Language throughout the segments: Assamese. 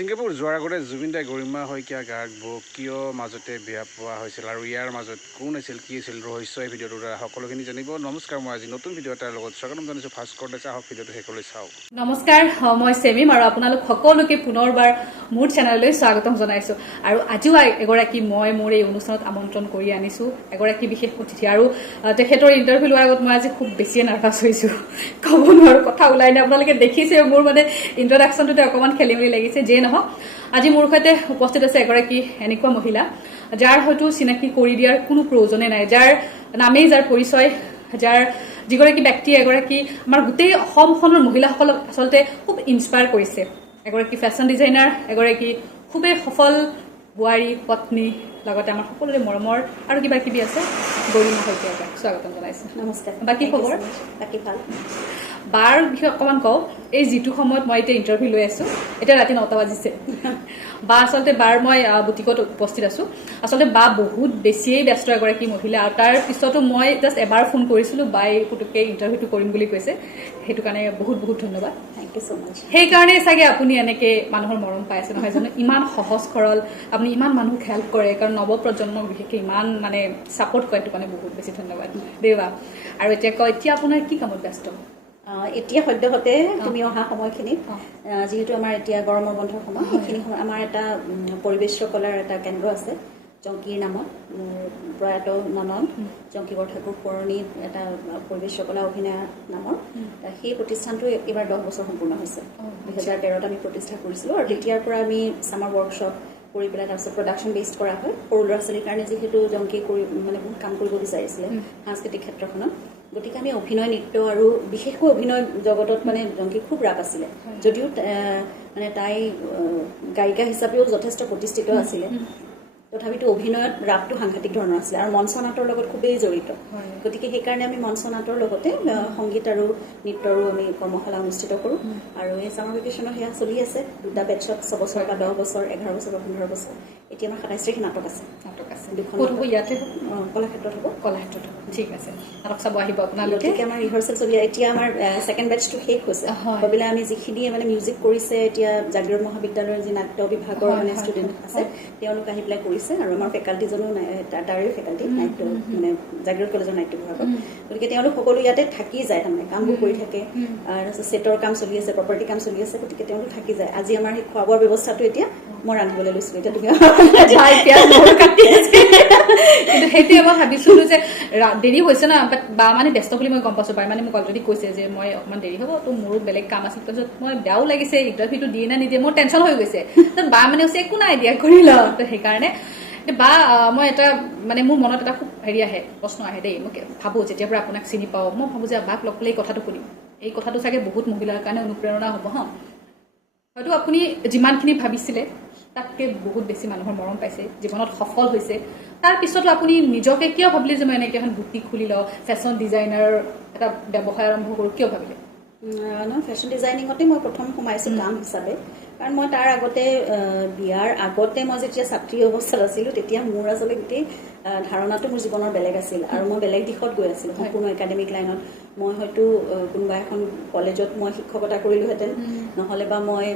ছিংগাপুৰ যোৱাৰ আগতে জুবিন দাই গৰিমা শইকীয়া গাৰ্গবকীয় মাজতে বিয়া পোৱা হৈছিল আৰু ইয়াৰ মাজত কোন আছিল কি আছিল ৰহস্য এই ভিডিঅ'টোৰ দ্বাৰা সকলোখিনি জানিব। নমস্কাৰ, মই আজি নতুন ভিডিঅ' এটাৰ লগত স্বাগতম জনাইছোঁ। ফাৰ্ষ্ট কৰতে চাওক, ভিডিঅ'টো শেষলৈ চাওক। নমস্কাৰ, মই চেমিম আৰু আপোনালোক সকলোকে পুনৰবাৰ মোৰ চেনেললৈ স্বাগতম জনাইছোঁ। আৰু আজিও এগৰাকী মই মোৰ এই অনুষ্ঠানত আমন্ত্ৰণ কৰি আনিছোঁ, এগৰাকী বিশেষ অতিথি। আৰু তেখেতৰ ইণ্টাৰভিউ লোৱাৰ আগত মই আজি খুব বেছিয়ে নাৰ্ভাছ হৈছোঁ, ক'ব নোৱাৰোঁ, কথা ওলাই নাই। আপোনালোকে দেখিছে মোৰ ইন্ট্ৰডাকশ্যনটোতে অকণমান খেলি মেলি লাগিছে। যিয়ে নহওক, আজি মোৰ সৈতে উপস্থিত আছে এগৰাকী এনেকুৱা মহিলা যাৰ হয়তো চিনাকি কৰি দিয়াৰ কোনো প্ৰয়োজনে নাই, যাৰ নামেই যাৰ পৰিচয়, যিগৰাকী ব্যক্তিয়ে এগৰাকী আমাৰ গোটেই অসমখনৰ মহিলাসকলক আচলতে খুব ইনস্পায়াৰ কৰিছে। এগৰাকী ফেশ্বন ডিজাইনাৰ, এগৰাকী খুবেই সফল বোৱাৰী, পত্নী, লগতে আমাৰ সকলোৰে মৰমৰ আৰু কিবা কিবি আছে। গৰিমা শইকীয়াক স্বাগতম জনাইছোঁ। নমস্কাৰ। বাকী খবৰ? বাকী ভাল। বাৰ বিষয়ে অকণমান কওঁ। এই যিটো সময়ত মই এতিয়া ইণ্টাৰভিউ লৈ আছোঁ, এতিয়া ৰাতি 9টা বাজিছে। বা আচলতে বাৰ মই বুটিকত উপস্থিত আছোঁ। আচলতে বা বহুত বেছিয়েই ব্যস্ত এগৰাকী মহিলা, আৰু তাৰ পিছতো মই জাষ্ট এবাৰ ফোন কৰিছিলোঁ, বাই পুতুককৈ ইণ্টাৰভিউটো কৰিম বুলি কৈছে। সেইটো কাৰণে বহুত বহুত ধন্যবাদ। থেংক ইউ ছ' মাছ। সেইকাৰণে চাগে আপুনি এনেকৈ মানুহৰ মৰম পাই আছে, নহয় জানো? ইমান সহজ সৰল, আপুনি ইমান মানুহক হেল্প কৰে, কাৰণ নৱপ্ৰজন্মক বিশেষকৈ ইমান ছাপোৰ্ট কৰে। সেইটো কাৰণে বহুত বেছি ধন্যবাদ দেৱা। আৰু এতিয়া এতিয়া আপোনাৰ কি কামত ব্যস্ত? এতিয়া সদ্যহতে তুমি অহা সময়খিনিত, যিহেতু আমাৰ এতিয়া গৰমৰ বন্ধৰ সময়, সেইখিনি সময়ত আমাৰ এটা পৰিৱেশ কলাৰ এটা কেন্দ্ৰ আছে জংকীৰ নামত। প্ৰয়াত ননন জংকী বৰঠাকুৰ পুৰণি এটা পৰিৱেশ কলা অভিনয় নামৰ সেই প্ৰতিষ্ঠানটো এইবাৰ 10 বছৰ সম্পূৰ্ণ হৈছে। 2013ত আমি প্ৰতিষ্ঠা কৰিছিলোঁ, আৰু তেতিয়াৰ পৰা আমি ছামাৰ ৱৰ্কশ্বপ কৰি পেলাই তাৰপিছত প্ৰডাকশ্যন বেছড কৰা হয়। সৰু ল'ৰা ছোৱালীৰ কাৰণে যিহেতু জংকী বহুত কাম কৰিব বিচাৰিছিলে সাংস্কৃতিক ক্ষেত্ৰখনত, গতিকে আমি অভিনয়, নৃত্য আৰু বিশেষকৈ অভিনয় জগতত জংকী খুব ৰাপ আছিলে। যদিও তাই গায়িকা হিচাপেও যথেষ্ট প্ৰতিষ্ঠিত আছিলে, তথাপিতো অভিনয়ত ৰাপটো সাংঘাতিক ধৰণৰ আছিলে, আৰু মঞ্চ নাটৰ লগত খুবেই জড়িত। গতিকে সেইকাৰণে আমি মঞ্চ নাটৰ লগতে সংগীত আৰু নৃত্যৰো আমি কৰ্মশালা অনুষ্ঠিত কৰোঁ। আৰু এই ছামাৰ ভেকেশ্যনৰ সেয়া চলি আছে, 2টা বেটছত 6 বছৰ বা 10 বছৰ, 11 বছৰ বা 15 বছৰ। এতিয়া আমাৰ 27 তাৰিখে নাটক আছে। দুখন হ'ব, ইয়াতে কলাক্ষেত্ৰত হ'ব। কলাক্ষেত্ৰত হ'ব, ঠিক আছে। নাটক চাব আহিব আপোনালোকে। গতিকে আমাৰ ৰিহাৰ্চেল চলি, এতিয়া আমাৰ ছেকেণ্ড বেটছটো শেষ হৈছে। গতিকে আমি যিখিনি মিউজিক কৰিছে, এতিয়া জাগিৰোড মহাবিদ্যালয়ৰ যি নাট্য বিভাগৰ ষ্টুডেণ্ট আছে, তেওঁলোক আহি পেলাই কৰিছে। আৰু আমাৰ ফেকাল্টিজনো তাৰে ফেকাল্টি নাট্য, জাগিৰোড কলেজৰ নাট্য বিভাগত। গতিকে তেওঁলোক সকলো ইয়াতে থাকি যায়, কামবোৰ কৰি থাকে। তাৰপিছত ছেটৰ কাম চলি আছে, প্ৰপাৰ্টি কাম চলি আছে, গতিকে তেওঁলোক থাকি যায়। আজি আমাৰ সেই খোৱা বোৱাৰ ব্যৱস্থাটো এতিয়া মই ৰান্ধিবলৈ লৈছিলোঁ। এতিয়া তুমি কিন্তু সেইটোৱে মই ভাবিছিলোঁ যে দেৰি হৈছে না, বা ব্যস্ত বুলি মই গম পাইছোঁ। বাই মোক অলৰেডি কৈছে যে মই অকণমান দেৰি হ'ব, তো মোৰো বেলেগ কাম আছিল। তাৰপিছত মই বেয়াও লাগিছে, ইণ্টাৰভিউটো দিয়ে না নিদিয়ে মোৰ টেনশ্যন হৈ গৈছে। বা কৈছে একো নাই, দিয়া কৰি লওঁ। তো সেইকাৰণে বা মই এটা মোৰ মনত এটা খুব প্ৰশ্ন আহে দেই। মই ভাবোঁ যেতিয়াৰ পৰা আপোনাক চিনি পাওঁ, মই ভাবোঁ যে বাক লগ পালে এই কথাটো শুনিম। এই কথাটো চাগে বহুত মহিলাৰ কাৰণে অনুপ্ৰেৰণা হ'ব। হয়তো আপুনি যিমানখিনি ভাবিছিলে তাতকৈ বহুত বেছি মানুহৰ মৰম পাইছে, জীৱনত সফল হৈছে। তাৰ পিছতো আপুনি নিজকে কিয় ভাবিলে যে মই এনেকৈ এখন বুটিক খুলি লওঁ, ফেশ্বন ডিজাইনাৰ এটা ব্যৱসায় আৰম্ভ কৰোঁ, কিয় ভাবিলে? ফেশ্বন ডিজাইনিঙতে মই প্ৰথম সোমাইছোঁ কাম হিচাপে। কাৰণ মই তাৰ আগতে, বিয়াৰ আগতে মই যেতিয়া ছাত্ৰী অৱস্থাত আছিলোঁ, তেতিয়া মোৰ আচলতে গোটেই ধাৰণাটো মোৰ জীৱনৰ বেলেগ আছিল, আৰু মই বেলেগ দিশত গৈ আছিলোঁ, সম্পূৰ্ণ একাডেমিক লাইনত। মই হয়তো কোনোবা এখন কলেজত মই শিক্ষকতা কৰিলোহেঁতেন, নহ'লে বা মই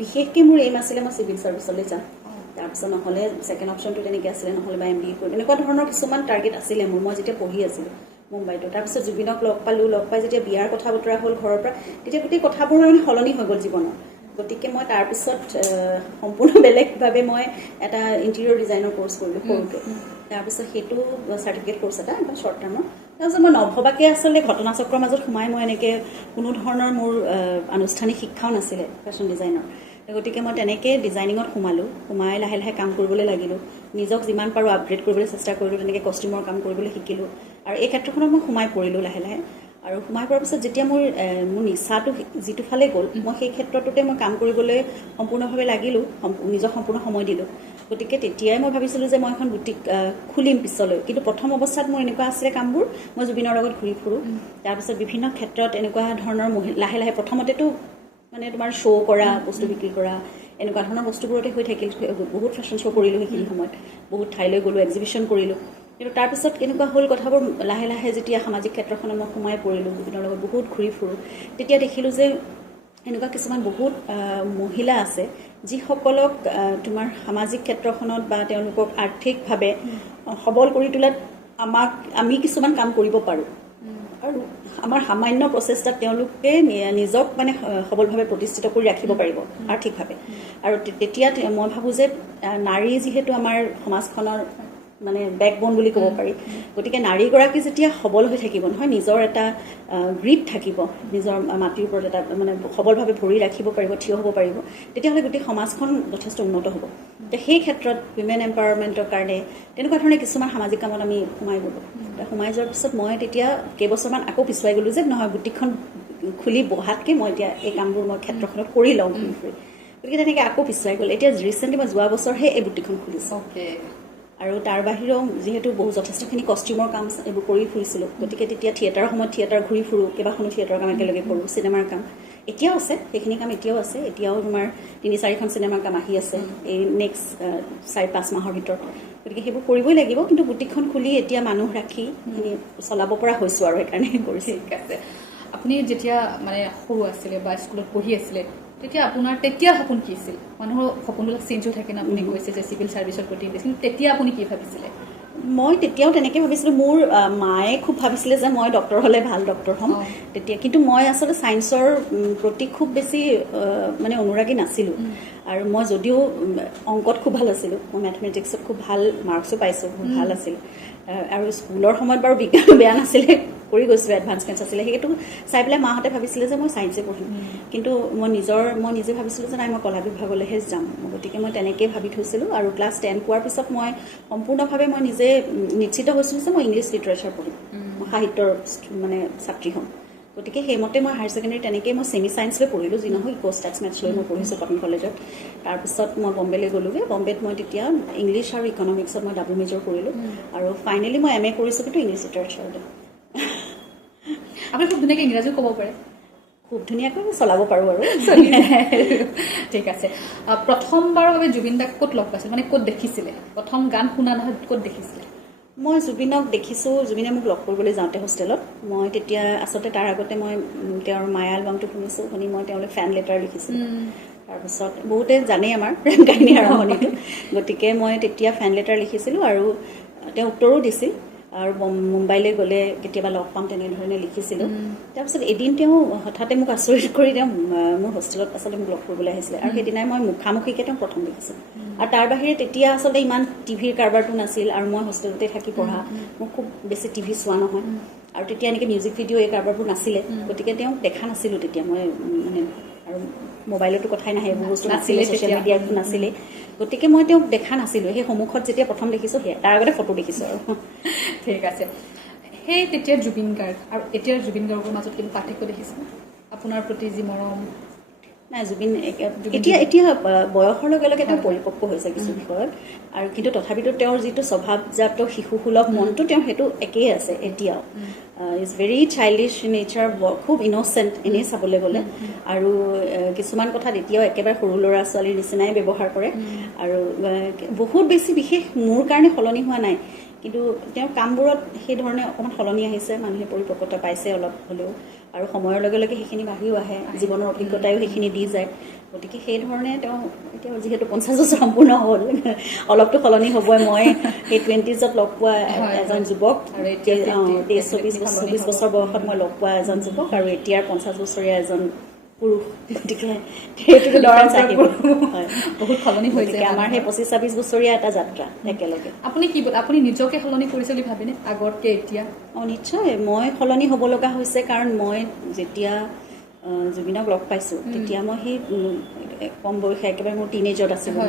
বিশেষকৈ মোৰ এইম আছিলে মই চিভিল ছাৰ্ভিচলৈ যাম। তাৰপিছত নহ'লে ছেকেণ্ড অপশ্যনটো তেনেকৈ আছিলে, নহ'লে বা MBA কৰিম। এনেকুৱা ধৰণৰ কিছুমান টাৰ্গেট আছিলে মোৰ, মই যেতিয়া পঢ়ি আছিলোঁ মুম্বাইতো। তাৰপিছত জুবিনক লগ পালোঁ, লগ পাই যেতিয়া বিয়াৰ কথা বতৰা হ'ল ঘৰৰ পৰা, তেতিয়া গোটেই কথাবোৰ সলনি হৈ গ'ল জীৱনত। গতিকে মই তাৰপিছত সম্পূৰ্ণ বেলেগভাৱে মই এটা ইণ্টেৰিয়ৰ ডিজাইনৰ কোৰ্চ কৰিলোঁ সৰুকৈ। তাৰপিছত সেইটো চাৰ্টিফিকেট কোৰ্চ এটা একদম শ্বৰ্ট টাৰ্মৰ। তাৰপিছত মই নভবাকৈ আচলতে ঘটনাচক্ৰৰ মাজত সোমাই মই এনেকৈ কোনো ধৰণৰ মোৰ আনুষ্ঠানিক শিক্ষাও নাছিলে ফেশ্বন ডিজাইনৰ। গতিকে মই তেনেকৈ ডিজাইনিঙত সোমাই লাহে লাহে কাম কৰিবলৈ লাগিলোঁ। নিজক যিমান পাৰোঁ আপগ্ৰেড কৰিবলৈ চেষ্টা কৰিলোঁ, তেনেকৈ কষ্টিউমৰ কাম কৰিবলৈ শিকিলোঁ। আৰু এই ক্ষেত্ৰখনত মই সোমাই পৰিলোঁ লাহে লাহে। আৰু সোমাই পৰাৰ পিছত যেতিয়া মোৰ নিচাটো যিটো ফালে গ'ল, মই সেই ক্ষেত্ৰটোতে মই কাম কৰিবলৈ সম্পূৰ্ণভাৱে লাগিলোঁ, নিজক সম্পূৰ্ণ সময় দিলোঁ। গতিকে তেতিয়াই মই ভাবিছিলোঁ যে মই এখন বুটিক খুলিম পিছলৈ। কিন্তু প্ৰথম অৱস্থাত মোৰ এনেকুৱা আছিলে কামবোৰ, মই জুবিনৰ লগত ঘূৰি ফুৰোঁ। তাৰপিছত বিভিন্ন ক্ষেত্ৰত এনেকুৱা ধৰণৰ লাহে লাহে প্ৰথমতেতো তোমাৰ শ্ব' কৰা, বস্তু বিক্ৰী কৰা, এনেকুৱা ধৰণৰ বস্তুবোৰতে হৈ থাকিল। বহুত ফেশ্বন শ্ব' কৰিলোঁ সেইখিনি সময়ত, বহুত ঠাইলৈ গ'লোঁ, এক্সিবিশ্যন কৰিলোঁ। কিন্তু তাৰপিছত কেনেকুৱা হ'ল কথাবোৰ, লাহে লাহে যেতিয়া সামাজিক ক্ষেত্ৰখনত মই সোমাই পৰিলোঁ, জুবিনৰ লগত বহুত ঘূৰি ফুৰোঁ, তেতিয়া দেখিলোঁ যে এনেকুৱা কিছুমান বহুত মহিলা আছে যিসকলক তোমাৰ সামাজিক ক্ষেত্ৰখনত বা তেওঁলোকক আৰ্থিকভাৱে সবল কৰি তোলাত আমি কিছুমান কাম কৰিব পাৰোঁ আৰু আমাৰ সামান্য প্ৰচেষ্টাত তেওঁলোকে নিজক মানে সবলভাৱে প্ৰতিষ্ঠিত কৰি ৰাখিব পাৰিব আৰ্থিকভাৱে আৰু তেতিয়া মই ভাবোঁ যে নাৰী যিহেতু আমাৰ সমাজখনৰ মানে বেকবোন বুলি ক'ব পাৰি গতিকে নাৰীগৰাকী যেতিয়া সবল হৈ থাকিব নহয় নিজৰ এটা গ্ৰীপ থাকিব নিজৰ মাটিৰ ওপৰত এটা মানে সবলভাৱে ভৰি ৰাখিব পাৰিব থিয় হ'ব পাৰিব তেতিয়াহ'লে গোটেই সমাজখন যথেষ্ট উন্নত হ'ব সেই ক্ষেত্ৰত উইমেন এম্পাৱাৰমেণ্টৰ কাৰণে তেনেকুৱা ধৰণে কিছুমান সামাজিক কামত আমি সোমাই গ'লোঁ সোমাই যোৱাৰ পিছত মই তেতিয়া কেইবছৰমান আকৌ পিছুৱাই গ'লোঁ যে নহয় বুটিকখন খুলি বহাতকৈ মই এতিয়া এই কামবোৰ মই ক্ষেত্ৰখনত কৰি লওঁ ঘূৰি ফুৰি গতিকে তেনেকৈ আকৌ পিছুৱাই গ'ল এতিয়া ৰিচেণ্টলি মই যোৱা বছৰহে এই বুটিকখন খুলিছোঁ আৰু তাৰ বাহিৰেও যিহেতু যথেষ্টখিনি কষ্টিউমৰ কাম এইবোৰ কৰি ফুৰিছিলোঁ গতিকে তেতিয়া থিয়েটাৰৰ সময়ত থিয়েটাৰ ঘূৰি ফুৰোঁ কেইবাখনো থিয়েটাৰৰ কাম একেলগে কৰোঁ চিনেমাৰ কাম এতিয়াও আছে সেইখিনি কাম এতিয়াও আছে এতিয়াও তোমাৰ 3-4খন চিনেমাৰ কাম আহি আছে এই নেক্সট 4-5 মাহৰ ভিতৰত গতিকে সেইবোৰ কৰিবই লাগিব কিন্তু বুটিকখন খুলি এতিয়া মানুহ ৰাখি চলাব পৰা হৈছোঁ আৰু সেইকাৰণে কৰিছোঁ ঠিক আছে আপুনি যেতিয়া মানে সৰু আছিলে বা স্কুলত পঢ়ি আছিলে তেতিয়া আপোনাৰ তেতিয়া সপোন কি আছিল মানুহৰ সপোনবিলাক চেঞ্জ হৈ থাকে না আপুনি কৈছে যে চিভিল ছাৰ্ভিচৰ প্ৰতি কিন্তু তেতিয়া আপুনি কি ভাবিছিলে মই তেতিয়াও তেনেকৈ ভাবিছিলোঁ মোৰ মায়ে খুব ভাবিছিলে যে মই ডক্টৰ হ'লে ভাল ডক্টৰ হ'ম তেতিয়া কিন্তু মই আচলতে ছায়েন্সৰ প্ৰতি খুব বেছি মানে অনুৰাগী নাছিলোঁ আৰু মই যদিও অংকত খুব ভাল আছিলোঁ মই মেথমেটিক্সত খুব ভাল মাৰ্কছো পাইছোঁ খুব ভাল আছিল আৰু স্কুলৰ সময়ত বাৰু বিজ্ঞানো বেয়া নাছিলে কৰি গৈছিলোঁ এডভান্স মেথছ আছিলে সেইটো চাই পেলাই মাহঁতে ভাবিছিলে যে মই ছায়েন্সে পঢ়িম কিন্তু মই নিজে ভাবিছিলোঁ যে নাই মই কলা বিভাগলৈহে যাম গতিকে মই তেনেকৈয়ে ভাবি থৈছিলোঁ আৰু ক্লাছ 10 পোৱাৰ পিছত মই সম্পূৰ্ণভাৱে মই নিজে নিশ্চিত হৈছিলোঁ যে মই ইংলিছ লিটাৰেচাৰ পঢ়িম মই সাহিত্যৰ মানে ছাত্ৰী হ'ম গতিকে সেইমতে মই হায়াৰ ছেকেণ্ডেৰী তেনেকৈয়ে মই ছেমি ছায়েন্স লৈ পঢ়িলোঁ যি নহয় ইকো ষ্টেটছ মেথছ লৈ মই পঢ়িছোঁ কটন কলেজত তাৰপিছত মই বম্বেলৈ গ'লোগৈ বম্বেত মই তেতিয়া ইংলিছ আৰু ইকনমিক্সত মই ডাবল মেজৰ কৰিলোঁ আৰু ফাইনেলি মই MA কৰিছোঁ কিন্তু ইংলিছ লিটাৰেচাৰতে আপুনি খুব ধুনীয়াকৈ ইংৰাজীও ক'ব পাৰে খুব ধুনীয়াকৈ চলাব পাৰোঁ আৰু ঠিক আছে প্ৰথমবাৰৰ বাবে জুবিন দাক ক'ত লগ পাইছিল মানে ক'ত দেখিছিলে প্ৰথম গান শুনা নহয় ক'ত দেখিছিলে মই জুবিনক দেখিছোঁ জুবিনে মোক লগ কৰিবলৈ যাওঁতে হোষ্টেলত মই তেতিয়া আচলতে তাৰ আগতে মই তেওঁৰ মায়া এলবামটো শুনিছোঁ শুনি মই তেওঁলৈ ফেন লেটাৰ লিখিছিলোঁ তাৰপিছত বহুতে জানেই আমাৰ প্ৰেম কাহিনীৰ আৰম্ভণিটো গতিকে মই তেতিয়া ফেন লেটাৰ লিখিছিলোঁ আৰু তেওঁ উত্তৰো দিছিল আৰু মুম্বাইলৈ গ'লে কেতিয়াবা লগ পাম তেনেধৰণে লিখিছিলোঁ তাৰপিছত এদিন তেওঁ হঠাতে মোক আচৰিত কৰি তেওঁ মোৰ হোষ্টেলত আচলতে মোক লগ কৰিবলৈ আহিছিলে আৰু সেইদিনাই মই মুখামুখিকৈ তেওঁ প্ৰথম দেখিছোঁ আৰু তাৰ বাহিৰে তেতিয়া আচলতে ইমান টিভিৰ কাৰবাৰটো নাছিল আৰু মই হোষ্টেলতে থাকি পঢ়া মোক খুব বেছি টিভি চোৱা নহয় আৰু তেতিয়া এনেকৈ মিউজিক ভিডিঅ' এই কাৰবাৰবোৰ নাছিলে গতিকে তেওঁক দেখা নাছিলোঁ তেতিয়া মই মানে আৰু মোবাইলতো কথাই নাহে এইবোৰ বস্তু নাছিলে ছ'চিয়েল মিডিয়াটো নাছিলে গতিকে মই তেওঁক দেখা নাছিলোঁ সেই সন্মুখত যেতিয়া প্ৰথম দেখিছোঁ সেয়া তাৰ আগতে ফটো দেখিছোঁ আৰু ঠিক আছে সেই তেতিয়াৰ জুবিন গাৰ্গ আৰু এতিয়াৰ জুবিন গাৰ্গৰ মাজত কিবা পাৰ্থক্য দেখিছেনে আপোনাৰ প্ৰতি যি মৰম নাই জুবিন এতিয়া বয়সৰ লগে লগে তেওঁ পৰিপক্ক হৈছে কিছু বিষয়ত আৰু কিন্তু তথাপিতো তেওঁৰ যিটো স্বভাৱজাত শিশুসুলভ মনটো তেওঁৰ সেইটো একেই আছে এতিয়াও ইজ ভেৰি চাইল্ডিছ নেচাৰ খুব ইন'চেণ্ট এনেই চাবলৈ গ'লে আৰু কিছুমান কথাত এতিয়াও একেবাৰে সৰু ল'ৰা ছোৱালীৰ নিচিনাই ব্যৱহাৰ কৰে আৰু বহুত বেছি বিশেষ মোৰ কাৰণে সলনি হোৱা নাই কিন্তু তেওঁৰ কামবোৰত সেই ধৰণে অকণমান সলনি আহিছে মানুহে পৰিপক্কতা পাইছে অলপ হ'লেও আৰু সময়ৰ লগে লগে সেইখিনি বাঢ়িও আহে জীৱনৰ অভিজ্ঞতায়ো সেইখিনি দি যায় গতিকে সেই ধৰণে তেওঁ এতিয়া যিহেতু 50 বছৰ সম্পূৰ্ণ হ'ল অলপতো সলনি হ'বই মই সেই 20s লগ পোৱা এজন যুৱক আৰু এতিয়া 23-24 বছৰ বয়সত মই লগ পোৱা এজন যুৱক আৰু এতিয়াৰ 50 বছৰীয়া এজন পুৰুষ গতিকে সেইটোতো ডিফাৰেঞ্চ আহিব বহুত সলনি হৈছে আমাৰ সেই 25-26 বছৰীয়া এটা যাত্ৰা একেলগে আপুনি নিজকে সলনি কৰিছে বুলি ভাবেনে আগতকৈ এতিয়া নিশ্চয় মই সলনি হ'ব লগা হৈছে কাৰণ মই যেতিয়া জুবিনক লগ পাইছোঁ তেতিয়া মই সেই কম বয়সে একেবাৰে মোৰ টিনেজত আছিলোঁ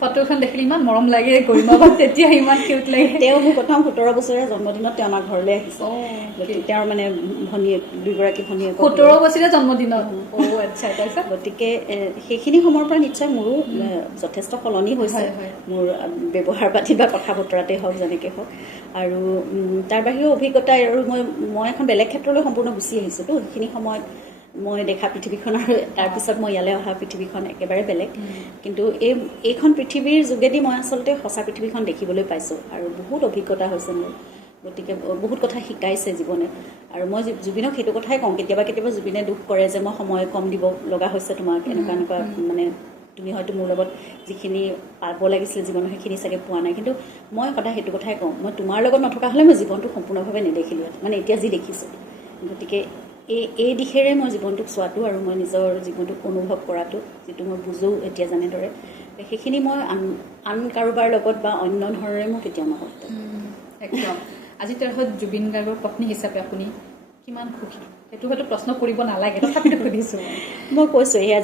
ফটোখন দেখিলে ইমান মৰম লাগে গৰিমাবাক তেতিয়া ইমান কিউট লাগে তেওঁ মোৰ প্ৰথম 17 বছৰীয়া জন্মদিনত তেওঁ আমাৰ ঘৰলৈ আহিছে তেওঁৰ মানে ভনীয়েক দুগৰাকী ভনীয়েক 17 বছৰীয়া জন্মদিনত গতিকে সেইখিনি সময়ৰ পৰা নিশ্চয় মোৰো যথেষ্ট সলনি হৈছে মোৰ ব্যৱহাৰ পাতি বা কথা বতৰাতে হওক যেনেকৈ হওক আৰু তাৰ বাহিৰেও অভিজ্ঞতা আৰু মই এখন বেলেগ ক্ষেত্ৰলৈ সম্পূৰ্ণ গুচি আহিছোঁতো সেইখিনি সময়ত মই দেখা পৃথিৱীখন আৰু তাৰপিছত মই ইয়ালৈ অহা পৃথিৱীখন একেবাৰে বেলেগ কিন্তু এইখন পৃথিৱীৰ যোগেদি মই আচলতে সঁচা পৃথিৱীখন দেখিবলৈ পাইছোঁ আৰু বহুত অভিজ্ঞতা হৈছে মোৰ গতিকে বহুত কথা শিকাইছে জীৱনে আৰু মই জুবিনক সেইটো কথাই কওঁ কেতিয়াবা কেতিয়াবা জুবিনে দুখ কৰে যে মই সময় কম দিব লগা হৈছে তোমাক এনেকুৱা এনেকুৱা মানে তুমি হয়তো মোৰ লগত যিখিনি পাব লাগিছিলে জীৱনত সেইখিনি চাগে পোৱা নাই কিন্তু মই সদায় সেইটো কথাই কওঁ মই তোমাৰ লগত নথকা হ'লে মই জীৱনটো সম্পূৰ্ণভাৱে নেদেখিলোঁ মানে এতিয়া যি দেখিছোঁ গতিকে এই দিশেৰে মই জীৱনটোক চোৱাটো আৰু মই নিজৰ জীৱনটোক অনুভৱ কৰাটো যিটো মই বুজোঁ এতিয়া যেনেদৰে সেইখিনি মই আন কাৰোবাৰ লগত বা অন্য ধৰণেৰে মই কেতিয়াও নহয় একদম আজি তাৰিখত জুবিন গাৰ্গৰ পত্নী হিচাপে আপুনি কিমান সুখী সেইটো হয়তো প্ৰশ্ন কৰিব নালাগে তথাপিতো সুধিছোঁ মই কৈছোঁ এয়া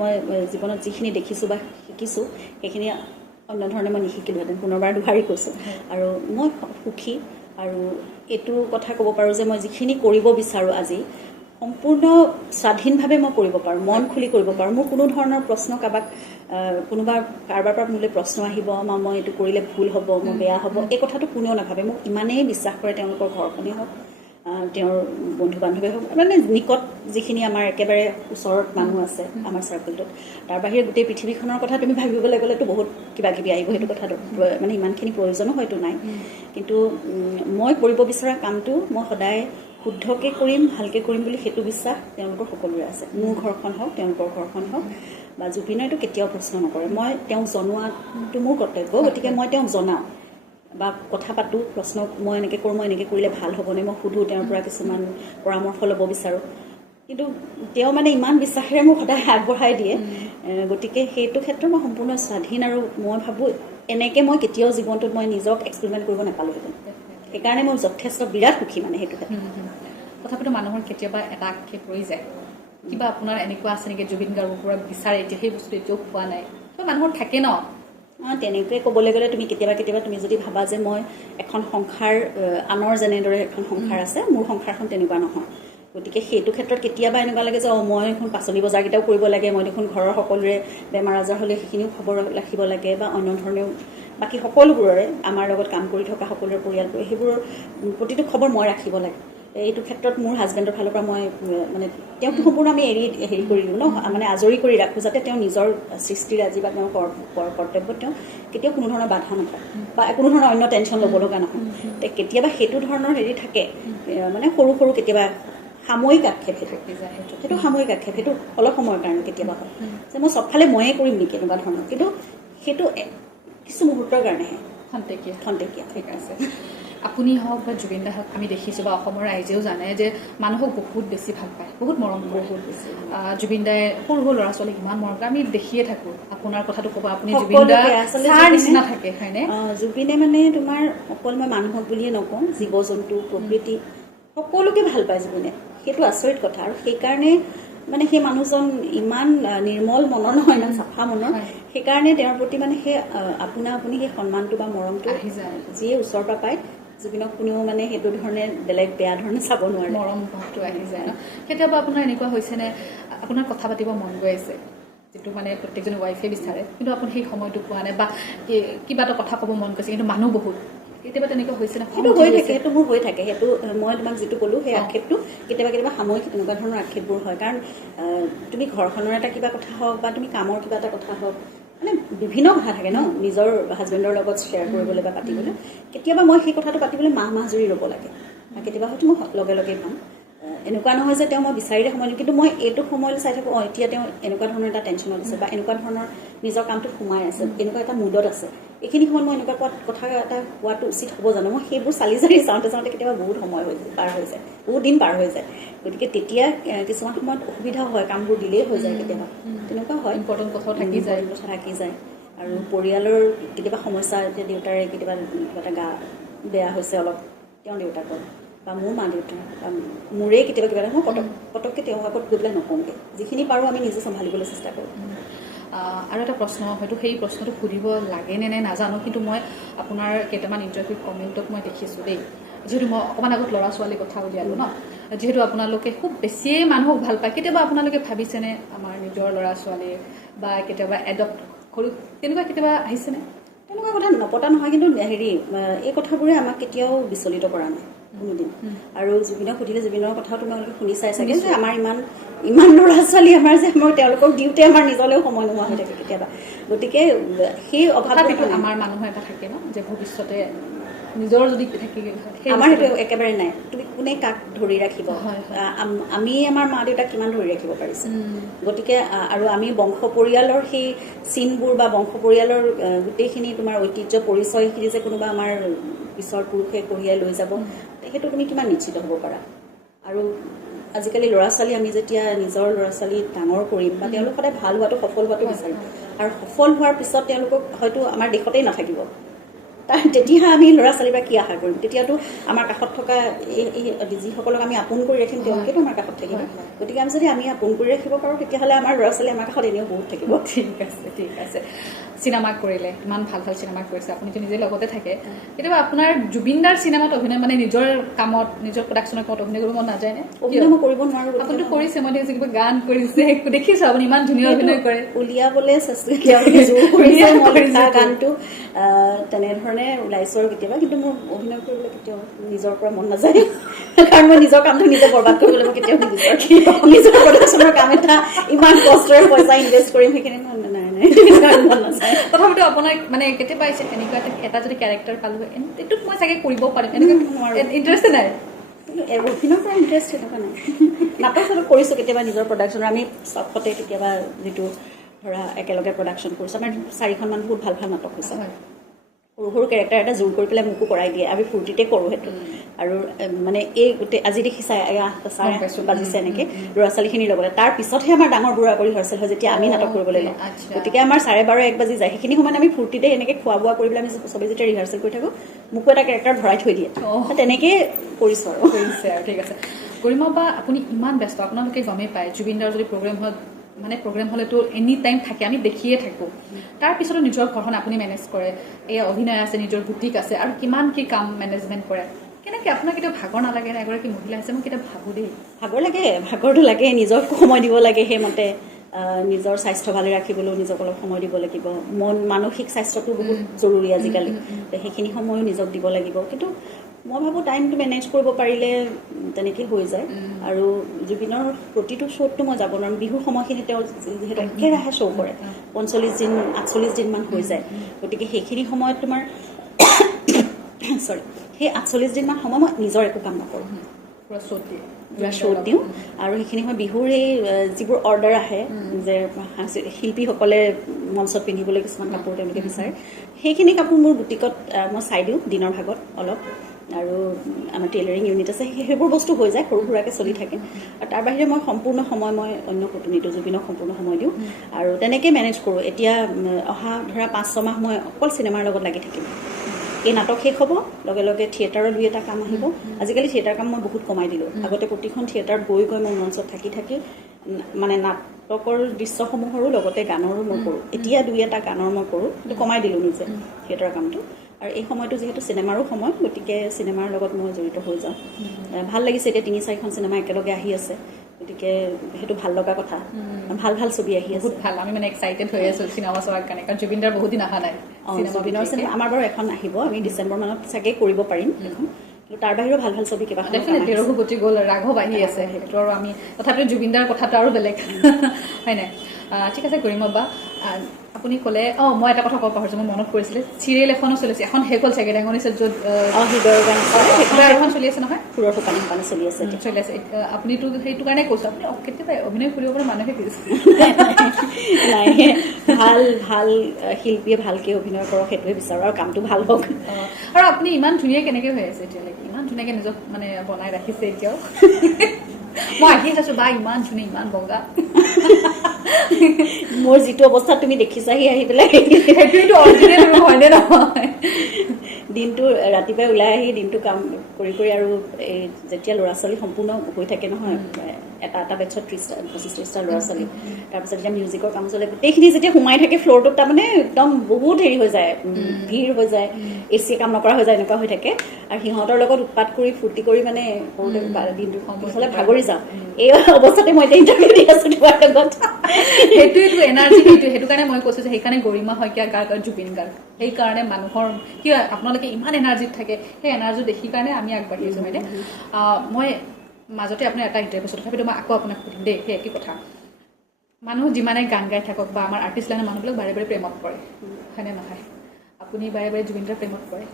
মই জীৱনত যিখিনি দেখিছোঁ বা শিকিছোঁ সেইখিনি অন্য ধৰণে মই নিশিকিলোহেঁতেন পুনৰবাৰ দুহাৰি কৈছোঁ আৰু মই সুখী আৰু এইটো কথা ক'ব পাৰোঁ যে মই যিখিনি কৰিব বিচাৰোঁ আজি সম্পূৰ্ণ স্বাধীনভাৱে মই কৰিব পাৰোঁ মন খুলি কৰিব পাৰোঁ মোৰ কোনো ধৰণৰ প্ৰশ্ন কাৰোবাৰ পৰা মোলৈ প্ৰশ্ন আহিব মই এইটো কৰিলে ভুল হ'ব মই বেয়া হ'ব এই কথাটো কোনেও নাভাবে মোক ইমানেই বিশ্বাস কৰে তেওঁলোকৰ ঘৰখনেই হওক তেওঁৰ বন্ধু বান্ধৱী হওক মানে নিকট যিখিনি আমাৰ একেবাৰে ওচৰত মানুহ আছে আমাৰ চাৰ্কেলটোত তাৰ বাহিৰে গোটেই পৃথিৱীখনৰ কথা তুমি ভাবিবলৈ গ'লেতো বহুত কিবা কিবি আহিব সেইটো কথাটো মানে ইমানখিনি প্ৰয়োজনো হয়তো নাই কিন্তু মই কৰিব বিচৰা কামটো মই সদায় শুদ্ধকৈ কৰিম ভালকৈ কৰিম বুলি সেইটো বিশ্বাস তেওঁলোকৰ সকলোৰে আছে মোৰ ঘৰখন হওক তেওঁলোকৰ ঘৰখন হওক বা জুবিনেতো কেতিয়াও প্ৰশ্ন নকৰে মই তেওঁক জনোৱাটো মোৰ কৰ্তব্য গতিকে মই তেওঁক জনাওঁ বা কথা পাতোঁ প্ৰশ্ন মই এনেকৈ কৰোঁ মই এনেকৈ কৰিলে ভাল হ'বনে মই সোধোঁ তেওঁৰ পৰা কিছুমান পৰামৰ্শ ল'ব বিচাৰোঁ কিন্তু তেওঁ মানে ইমান বিশ্বাসেৰে মোক সদায় আগবঢ়াই দিয়ে গতিকে সেইটো ক্ষেত্ৰত মই সম্পূৰ্ণ স্বাধীন আৰু মই ভাবোঁ এনেকৈ মই কেতিয়াও জীৱনটোত মই নিজক এক্সপেৰিমেণ্ট কৰিব নাপালোঁহেঁতেন সেইকাৰণে মই যথেষ্ট বিৰাট সুখী মানে সেইটো তথাপিতো মানুহৰ কেতিয়াবা এটা আক্ষেপ ৰৈ যায় কিবা আপোনাৰ এনেকুৱা আছে নেকি জুবিন গাৰ্গৰ পৰা বিচাৰে এতিয়া সেই বস্তু এতিয়াও পোৱা নাই কিবা মানুহৰ থাকে ন তেনেকৈ ক'বলৈ গ'লে তুমি কেতিয়াবা তুমি যদি ভাবা যে মই এখন সংসাৰ আনৰ যেনেদৰে এখন সংসাৰ আছে মোৰ সংসাৰখন তেনেকুৱা নহয় গতিকে সেইটো ক্ষেত্ৰত কেতিয়াবা এনেকুৱা লাগে যে মই এখন পাচলি বজাৰকেইটাও কৰিব লাগে মই দেখোন ঘৰৰ সকলোৰে বেমাৰ আজাৰ হ'লে সেইখিনিও খবৰ ৰাখিব লাগে বা অন্য ধৰণেও বাকী সকলোবোৰৰে আমাৰ লগত কাম কৰি থকা সকলোৰে পৰিয়ালবোৰে সেইবোৰৰ প্ৰতিটো খবৰ মই ৰাখিব লাগে এইটো ক্ষেত্ৰত মোৰ হাজবেণ্ডৰ ফালৰ পৰা মই মানে তেওঁকতো সম্পূৰ্ণ আমি হেৰি কৰি দিওঁ ন মানে আজৰি কৰি ৰাখোঁ যাতে তেওঁ নিজৰ সৃষ্টিৰাজি বা তেওঁৰ কৰ্তব্যত তেওঁ কেতিয়াও কোনো ধৰণৰ বাধা নাপায় বা কোনো ধৰণৰ অন্য টেনশ্যন ল'ব লগা নহয় কেতিয়াবা সেইটো ধৰণৰ হেৰি থাকে মানে সৰু সৰু কেতিয়াবা সাময়িক আক্ষেপ সেইটো সাময়িক আক্ষেপ সেইটো অলপ সময়ৰ কাৰণে কেতিয়াবা হয় যে মই চবফালে ময়ে কৰিম নেকি এনেকুৱা ধৰণৰ কিন্তু সেইটো কিছু মুহূৰ্তৰ কাৰণেহে খন্তেকীয়া ঠিক আছে আপুনি হওক বা জুবিন দা হওক আমি দেখিছোঁ বা অসমৰ ৰাইজেও জানে যে মানুহক বহুত বেছি ভাল পায় বহুত মৰম কৰে বহুত বেছি জুবিন দাই সৰু সৰু ল'ৰা ছোৱালীক ইমান মৰম কৰে আমি দেখিয়ে থাকোঁ আপোনাৰ কথাটো ক'ব আপুনি জুবিন দা চাৰ নিচিনা থাকে হয়নে জুবিনে মানে তোমাৰ অকল মই মানুহক বুলিয়ে নকওঁ জীৱ জন্তু প্ৰকৃতি সকলোকে ভাল পায় জুবিনে সেইটো আচৰিত কথা আৰু সেইকাৰণে মানে সেই মানুহজন ইমান নিৰ্মল মনৰ নহয় ইমান চাফা মনৰ সেইকাৰণে তেওঁৰ প্ৰতি মানে সেই আপুনি সেই সন্মানটো বা মৰমটো আহি যায় যিয়ে ওচৰৰ পৰা পায় জুবিনক কোনেও মানে সেইটো ধৰণে বেলেগ বেয়া ধৰণে চাব নোৱাৰে মৰম ভাৱটো আহি যায় ন কেতিয়াবা আপোনাৰ এনেকুৱা হৈছেনে আপোনাৰ কথা পাতিব মন গৈ আছে যিটো মানে প্ৰত্যেকজনী ৱাইফে বিচাৰে কিন্তু আপুনি সেই সময়টো পোৱা নাই বা কিবা এটা কথা ক'ব মন গৈছে কিন্তু মানুহ বহুত কেতিয়াবা তেনেকুৱা হৈছে না সেইটো হৈ থাকে সেইটো মোৰ হৈ থাকে সেইটো মই তোমাক যিটো ক'লোঁ সেই আক্ষেপটো কেতিয়াবা সাময়িক তেনেকুৱা ধৰণৰ আক্ষেপবোৰ হয় কাৰণ তুমি ঘৰখনৰ এটা কিবা কথা হওক বা তুমি কামৰ কিবা এটা কথা হওক মানে বিভিন্ন কথা থাকে ন নিজৰ হাজবেণ্ডৰ লগত শ্বেয়াৰ কৰিবলৈ বা পাতিবলৈ কেতিয়াবা মই সেই কথাটো পাতিবলৈ মাহ জুৰি ৰ'ব লাগে কেতিয়াবা হয়তো মই লগে লগেই পাম এনেকুৱা নহয় যে তেওঁ মই বিচাৰিলে সময় দিওঁ কিন্তু মই এইটো সময়লৈ চাই থাকোঁ এতিয়া তেওঁ এনেকুৱা ধৰণৰ এটা টেনশ্যনত আছে বা এনেকুৱা ধৰণৰ নিজৰ কামটোত সোমাই আছে এনেকুৱা এটা মুডত আছে এইখিনি সময়ত মই এনেকুৱা কথা এটা কোৱাটো উচিত হ'ব জানো মই সেইবোৰ চালি জাৰি চাওঁতে কেতিয়াবা বহুত সময় পাৰ হৈ যায় বহুত দিন পাৰ হৈ যায় গতিকে তেতিয়া কিছুমান সময়ত অসুবিধা হয় কামবোৰ ডিলে হৈ যায় কেতিয়াবা তেনেকুৱা হয় ইম্পৰ্টেণ্ট কথা থাকি যায় আৰু পৰিয়ালৰ কেতিয়াবা সমস্যা এতিয়া দেউতাৰে কেতিয়াবা কিবা এটা গা বেয়া হৈছে অলপ তেওঁৰ দেউতাকৰ বা মোৰ মা দেউতা বা মোৰে কেতিয়াবা কিবা এটা মই পটককৈ তেওঁৰ আগত গৈ পেলাই নকওঁগৈ যিখিনি পাৰোঁ আমি নিজে চম্ভালিবলৈ চেষ্টা কৰোঁ আৰু এটা প্ৰশ্ন হয়তো সেই প্ৰশ্নটো সুধিব লাগে নে নাজানো কিন্তু মই আপোনাৰ কেইটামান ইণ্টাৰভিউ কমেণ্টত মই দেখিছোঁ দেই যিহেতু মই অকণমান আগত ল'ৰা ছোৱালীৰ কথা উলিয়ালোঁ ন যিহেতু আপোনালোকে খুব বেছিয়ে মানুহক ভাল পায় কেতিয়াবা আপোনালোকে ভাবিছেনে আমাৰ নিজৰ ল'ৰা ছোৱালী বা কেতিয়াবা এডপ্ট কৰোঁ তেনেকুৱা কেতিয়াবা আহিছেনে তেনেকুৱা কথা নপতা নহয় কিন্তু হেৰি এই কথাবোৰে আমাক কেতিয়াও বিচলিত কৰা নাই কোনোদিন আৰু জুবিনক সুধিলে জুবিনৰ কথাও তোমালোকে শুনি চাই চাগে যে আমাৰ ইমান ল'ৰা ছোৱালী আমাৰ যে মই তেওঁলোকক দিওঁতে আমাৰ নিজলৈও সময় নোহোৱা হৈ থাকে কেতিয়াবা গতিকে সেই অভাৱটো আমাৰ মানুহ এটা থাকে ন যে ভৱিষ্যতে নিজৰ যদি থাকি আমাৰ সেইটো একেবাৰে নাই তুমি কোনে কাক ধৰি ৰাখিব আমি আমাৰ মা দেউতাক কিমান ধৰি ৰাখিব পাৰিছে গতিকে আৰু আমি বংশ পৰিয়ালৰ সেই চিনবোৰ বা বংশ পৰিয়ালৰ গোটেইখিনি তোমাৰ ঐতিহ্য পৰিচয়খিনি যে কোনোবা আমাৰ পিছৰ পুৰুষে কঢ়িয়াই লৈ যাব সেইটো তুমি কিমান নিশ্চিত হ'ব পাৰা আৰু আজিকালি ল'ৰা ছোৱালী আমি যেতিয়া নিজৰ ল'ৰা ছোৱালী ডাঙৰ কৰিম বা তেওঁলোক সদায় ভাল হোৱাটো সফল হোৱাটো বিচাৰিম আৰু সফল হোৱাৰ পিছত তেওঁলোকক হয়তো আমাৰ দেশতেই নাথাকিব তেতিয়া আমি ল'ৰা ছোৱালীৰ পৰা কি আশা কৰিম তেতিয়াতো আমাৰ কাষত থকা যিসকলক আমি আপোন কৰি ৰাখিম তেওঁলোকেতো আমাৰ কাষত থাকিব গতিকে আমি যদি আমি আপোন কৰি ৰাখিব পাৰোঁ তেতিয়াহ'লে আমাৰ ল'ৰা ছোৱালী আমাৰ কাষত এনেও বহুত থাকিব ঠিক আছে চিনেমা কৰিলে ইমান ভাল ভাল চিনেমা কৰিছে আপুনিতো নিজে লগতে থাকে কেতিয়াবা আপোনাৰ জুবিন দাৰ চিনেমাত অভিনয় মানে নিজৰ কামত নিজৰ প্ৰডাকশ্যনৰ কামত অভিনয় কৰিব মন নাযায় নে অভিনয় মই কৰিব নোৱাৰোঁ আপুনিতো কৰিছে মই দেখিছোঁ কিবা গান কৰিছে দেখিছোঁ আপুনি ইমান ধুনীয়া অভিনয় কৰে উলিয়াবলৈ জোৰ কৰিছে গানটো তেনেধৰণে ওলাইছোঁ আৰু কেতিয়াবা কিন্তু মোৰ অভিনয় কৰিবলৈ কেতিয়াও নিজৰ পৰা মন নাযায় কাৰণ মই নিজৰ কামটো নিজে বৰবাদ কৰিবলৈ মই কেতিয়াও নিবিচাৰোঁ নিজৰ প্ৰডাকশ্যনৰ কাম এটা ইমান কষ্টৰে পইচা ইনভেষ্ট কৰিম সেইখিনি মন তথাপিতো আপোনাৰ মানে কেতিয়াবা এনেকুৱা এটা যদি কেৰেক্টাৰ পালো এইটোত মই চাগে কৰিব পাৰিম এনেকুৱা ইণ্টাৰেষ্ট নাই অভিনয় কৰা ইণ্টাৰেষ্ট এনেকুৱা নাই নাটক চাটক কৰিছোঁ কেতিয়াবা নিজৰ প্ৰডাকশ্যনৰ আমি চবতে কেতিয়াবা যিটো ধৰা একেলগে প্ৰডাকশ্যন কৰিছোঁ আমাৰ 4খনমান বহুত ভাল ভাল নাটক হৈছে সৰু সৰু কেৰেক্টাৰ এটা জোৰ কৰি পেলাই মোকো কৰাই দিয়ে আমি ফূৰ্তিতে কৰোঁ সেইটো আৰু মানে এই গোটেই আজি দেখিছা 8:30 বাজিছে এনেকৈ ল'ৰা ছোৱালীখিনিৰ লগতে তাৰ পিছতহে আমাৰ ডাঙৰ বুঢ়া কৰি ৰিহাৰ্চেল হয় যেতিয়া আমি নাটক কৰিবলৈ লওঁ গতিকে আমাৰ 12:30 1 বাজি যায় সেইখিনি সময়ত আমি ফূৰ্তিতে এনেকৈ খোৱা বোৱা কৰি পেলাই আমি চবেই যেতিয়া ৰিহাৰ্চেল কৰি থাকোঁ মোকো এটা কেৰেক্টাৰ ভৰাই থৈ দিয়ে তেনেকৈ কৰিছোঁ আৰু ঠিক আছে গৰিমা বা আপুনি ইমান ব্যস্ত আপোনালোকে গমেই পায় জুবিন দাৰ যদি প্ৰগ্ৰেম হয় মানে প্ৰগ্ৰেম হ'লেতো এনি টাইম থাকে আমি দেখিয়ে থাকোঁ তাৰপিছতো নিজৰ ঘৰখন আপুনি মেনেজ কৰে এই অভিনয় আছে নিজৰ বুটিক আছে আৰু কিমান কি কাম মেনেজমেণ্ট কৰে কেনেকৈ আপোনাৰ কেতিয়াও ভাগৰ নালাগে এগৰাকী মহিলা আছে মই কেতিয়াবা ভাবোঁ দেই ভাগৰটো লাগে নিজক সময় দিব লাগে সেইমতে নিজৰ স্বাস্থ্য ভালে ৰাখিবলৈও নিজক অলপ সময় দিব লাগিব মানসিক স্বাস্থ্যটো বহুত জৰুৰী আজিকালি সেইখিনি সময়ো নিজক দিব লাগিব কিন্তু মই ভাবোঁ টাইমটো মেনেজ কৰিব পাৰিলে তেনেকৈ হৈ যায় আৰু জুবিনৰ প্ৰতিটো শ্ব'তটো মই যাব নোৱাৰিম বিহুৰ সময়খিনি তেওঁ যিহেতু একেৰাহে শ্ব' কৰে 45 দিন 48 দিনমান হৈ যায় গতিকে সেইখিনি সময়ত তোমাৰ সেই 48 দিনমান সময় মই নিজৰ একো কাম নকৰোঁ শ্ব'ত দিওঁ আৰু সেইখিনি সময় বিহুৰ এই যিবোৰ অৰ্ডাৰ আহে যে শিল্পীসকলে মঞ্চত পিন্ধিবলৈ কিছুমান কাপোৰ তেওঁলোকে বিচাৰে সেইখিনি কাপোৰ মোৰ বুটিকত মই চাই দিওঁ দিনৰ ভাগত অলপ আৰু আমাৰ টেইলাৰিং ইউনিট আছে সেইবোৰ বস্তু হৈ যায় সৰু সুৰাকৈ চলি থাকে আৰু তাৰ বাহিৰে মই সম্পূৰ্ণ সময় মই অন্য কুটুনিটো জুবিনক সম্পূৰ্ণ সময় দিওঁ আৰু তেনেকৈ মেনেজ কৰোঁ এতিয়া অহা ধৰা 5-6 মাহ মই অকল চিনেমাৰ লগত লাগি থাকিম এই নাটক শেষ হ'ব লগে লগে থিয়েটাৰৰ 2-এটা কাম আহিব আজিকালি থিয়েটাৰ কাম মই বহুত কমাই দিলোঁ আগতে প্ৰতিখন থিয়েটাৰত গৈ মই মঞ্চত থাকি মানে নাটকৰ দৃশ্যসমূহৰো লগতে গানৰো মই কৰোঁ এতিয়া 2-এটা গানৰ মই কৰোঁ কিন্তু কমাই দিলোঁ নিজে থিয়েটাৰৰ কামটো আৰু এই সময়টো যিহেতু চিনেমাৰো সময় গতিকে চিনেমাৰ লগত মই জড়িত হৈ যাওঁ ভাল লাগিছে এতিয়া 3-4খন চিনেমা একেলগে আহি আছে গতিকে সেইটো ভাল লগা কথা ভাল ভাল ছবি আহি আছে বহুত ভাল আমি মানে এক্সাইটেড হৈ আছোঁ চিনেমা চোৱাৰ কাৰণে কাৰণ জুবিন দাৰ বহুত দিন অহা নাই জুবিনৰ চিনেমা আমাৰ বাৰু এখন আহিব আমি ডিচেম্বৰ মানত চাগে কৰিব পাৰিম এখন কিন্তু তাৰ বাহিৰেও ভাল ভাল ছবি কিবা ৰঘুপতি গ'ল ৰাঘৱ আহি আছে সেইটো আৰু আমি তথাপিও জুবিন দাৰ কথাটো আৰু বেলেগ হয় নাই ঠিক আছে গৰিমা বা আপুনি ক'লে মই এটা কথা ক'ব পাহৰিছোঁ মই মনত পৰিছিলে চিৰিয়েল এখনো চলিছে এখন শেষ হ'ল চাগে ডাঙৰ নিছে য'ত এখন চলি আছে নহয় ফুলৰ শুকানী চলি আছে আপুনিতো সেইটো কাৰণে কৈছোঁ আপুনি কেতিয়াবা অভিনয় কৰিব পৰা মানুহে কৈছে নাই ভাল ভাল শিল্পীয়ে ভালকৈ অভিনয় কৰক সেইটোৱে বিচাৰোঁ আৰু কামটো ভাল হওক আৰু আপুনি ইমান ধুনীয়া কেনেকৈ হৈ আছে এতিয়ালৈকে ইমান ধুনীয়াকৈ নিজক মানে বনাই ৰাখিছে এতিয়াও মই আহি আছোঁ বা ইমান ধুনীয়া ইমান বগা মোৰ যিটো অৱস্থাত তুমি দেখিছাহি আহি পেলাই সেইটোতো অৰিজিনেল হয়নে নহয় দিনটো ৰাতিপুৱাই ওলাই আহি দিনটো কাম কৰি আৰু এই যেতিয়া ল'ৰা ছোৱালী সম্পূৰ্ণ হৈ থাকে নহয় এটা বেটছত 30-25টা ল'ৰা ছোৱালী তাৰপিছত যেতিয়া মিউজিকৰ কাম চলে গোটেইখিনি যেতিয়া সোমাই থাকে ফ্ল'ৰটোত তাৰমানে একদম বহুত হেৰি হৈ যায় ভিৰ হৈ যায় এচিয়ে কাম নকৰা হৈ যায় এনেকুৱা হৈ থাকে আৰু সিহঁতৰ লগত উৎপাত কৰি ফূৰ্তি কৰি মানে সৰুতে দিনটো হ'লে ভাগৰি যাওঁ এই অৱস্থাতে মই এতিয়া ইণ্টাৰভিউ দি আছোঁ তোমাৰ লগত সেইটোৱেইটো এনাৰ্জি সেইটো কাৰণে মই কৈছোঁ যে সেইকাৰণে গৰিমা শইকীয়া গাৰ্গ আৰু জুবিন গাৰ্গ সেইকাৰণে মানুহৰ কিয় আপোনালোকে ইমান এনাৰ্জিত থাকে সেই এনাৰ্জি দেখি কাৰণে আমি আগবাঢ়ি আছোঁ হয়নে মই মাজতে আপোনাৰ এটা ইণ্টাৰভিউ পাইছোঁ তথাপিতো মই আকৌ আপোনাক সুধিম দেই সেই একেই কথা মানুহ যিমানে গান গাই থাকক বা আমাৰ আৰ্টিষ্ট লাইনৰ মানুহবিলাক বাৰে বাৰে প্ৰেমত পৰে হয়নে নহয় আপুনি বাৰে বাৰে জুবিন দাৰ প্ৰেমত পৰে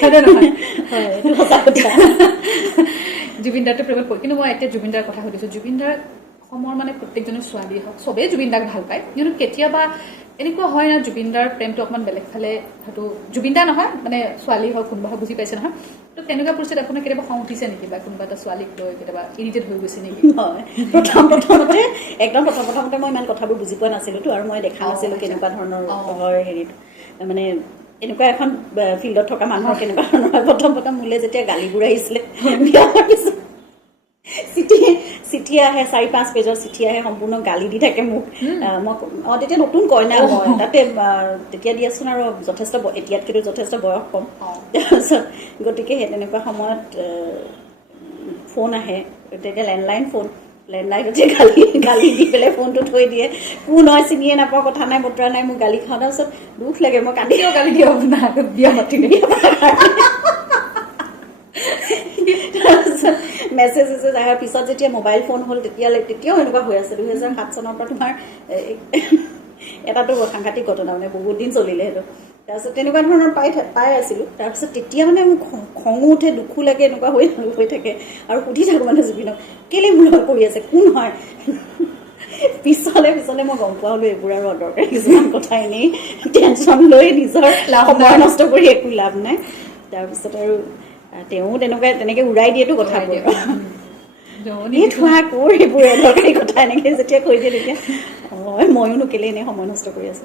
হয়নে নহয় হয় এইটো সঁচা কথা জুবিন দাৰটো প্ৰেমত পৰে কিন্তু মই এতিয়া জুবিন দাৰ কথা সুধিছোঁ জুবিন দাৰ অসমৰ মানে প্ৰত্যেকজনী ছোৱালী হওক চবেই জুবিন দাক ভাল পায় কিন্তু কেতিয়াবা এনেকুৱা হয় না জুবিন দাৰ প্ৰেমটো অকণমান বেলেগ ফালে হয়তো জুবিন দা নহয় মানে ছোৱালী হওক কোনোবা হওক বুজি পাইছে নহয় তো তেনেকুৱা পৰিস্থিতিত আপোনাৰ কেতিয়াবা খং উঠিছে নেকি বা কোনোবা এটা ছোৱালীক লৈ কেতিয়াবা ইৰিটেট হৈ গৈছে নেকি হয় প্ৰথমতে মই ইমান কথাবোৰ বুজি পোৱা নাছিলোতো আৰু মই দেখা নাছিলো কেনেকুৱা ধৰণৰ হয় হেৰিত মানে এনেকুৱা এখন ফিল্ডত থকা মানুহৰ কেনেকুৱা ধৰণৰ প্ৰথম মোলৈ যেতিয়া গালিবোৰ আহিছিলে বিয়া হোৱাৰ পিছত চিঠি আহে 4-5 পেজৰ চিঠি আহে সম্পূৰ্ণ গালি দি থাকে মোক মই তেতিয়া নতুন কইনা মই তাতে তেতিয়া দিয়াচোন আৰু যথেষ্ট এতিয়াতকৈ যথেষ্ট বয়স কম তাৰপিছত গতিকে সেই তেনেকুৱা সময়ত ফোন আহে তেতিয়া লেণ্ডলাইনতে গালি দি পেলাই ফোনটো থৈ দিয়ে কোন হয় চিনিয়ে নাপাওঁ কথা নাই বতৰা নাই মোক গালি খাওঁ তাৰপিছত দুখ লাগে মই কান্দিও গালি দিওঁ আপোনাক বিয়া মাতি মেছেজ আহাৰ পিছত যেতিয়া মোবাইল ফোন হ'ল তেতিয়াও এনেকুৱা হৈ আছে 2007 চনৰ পৰা তোমাৰ এটাতো সাংঘাতিক ঘটনা মানে বহুত দিন চলিলে সেইটো তাৰপিছত তেনেকুৱা ধৰণৰ পাই আছিলোঁ তাৰপিছত তেতিয়া মানে মোক খঙো উঠে দুখো লাগে এনেকুৱা হৈ থাকে আৰু সুধি থাকোঁ মানে জুবিনক কেলে মোৰ লগত কৰি আছে কোন হয় পিছলে মই গম পোৱা হ'লো এইবোৰ আৰু অদৰকাৰী কিছুমান কথা এনেই টেনশ্যন লৈ নিজৰ সময় নষ্ট কৰি একো লাভ নাই তাৰপিছত আৰু তেওঁ তেনেকে উৰাই দিয়েতো কথাবোৰ থোৱা কৰ এইবোৰ দৰকাৰী কথা এনেকে যেতিয়া কৈ দিয়ে তেতিয়া ময়ো নোকেলে এনেই সময় নষ্ট কৰি আছো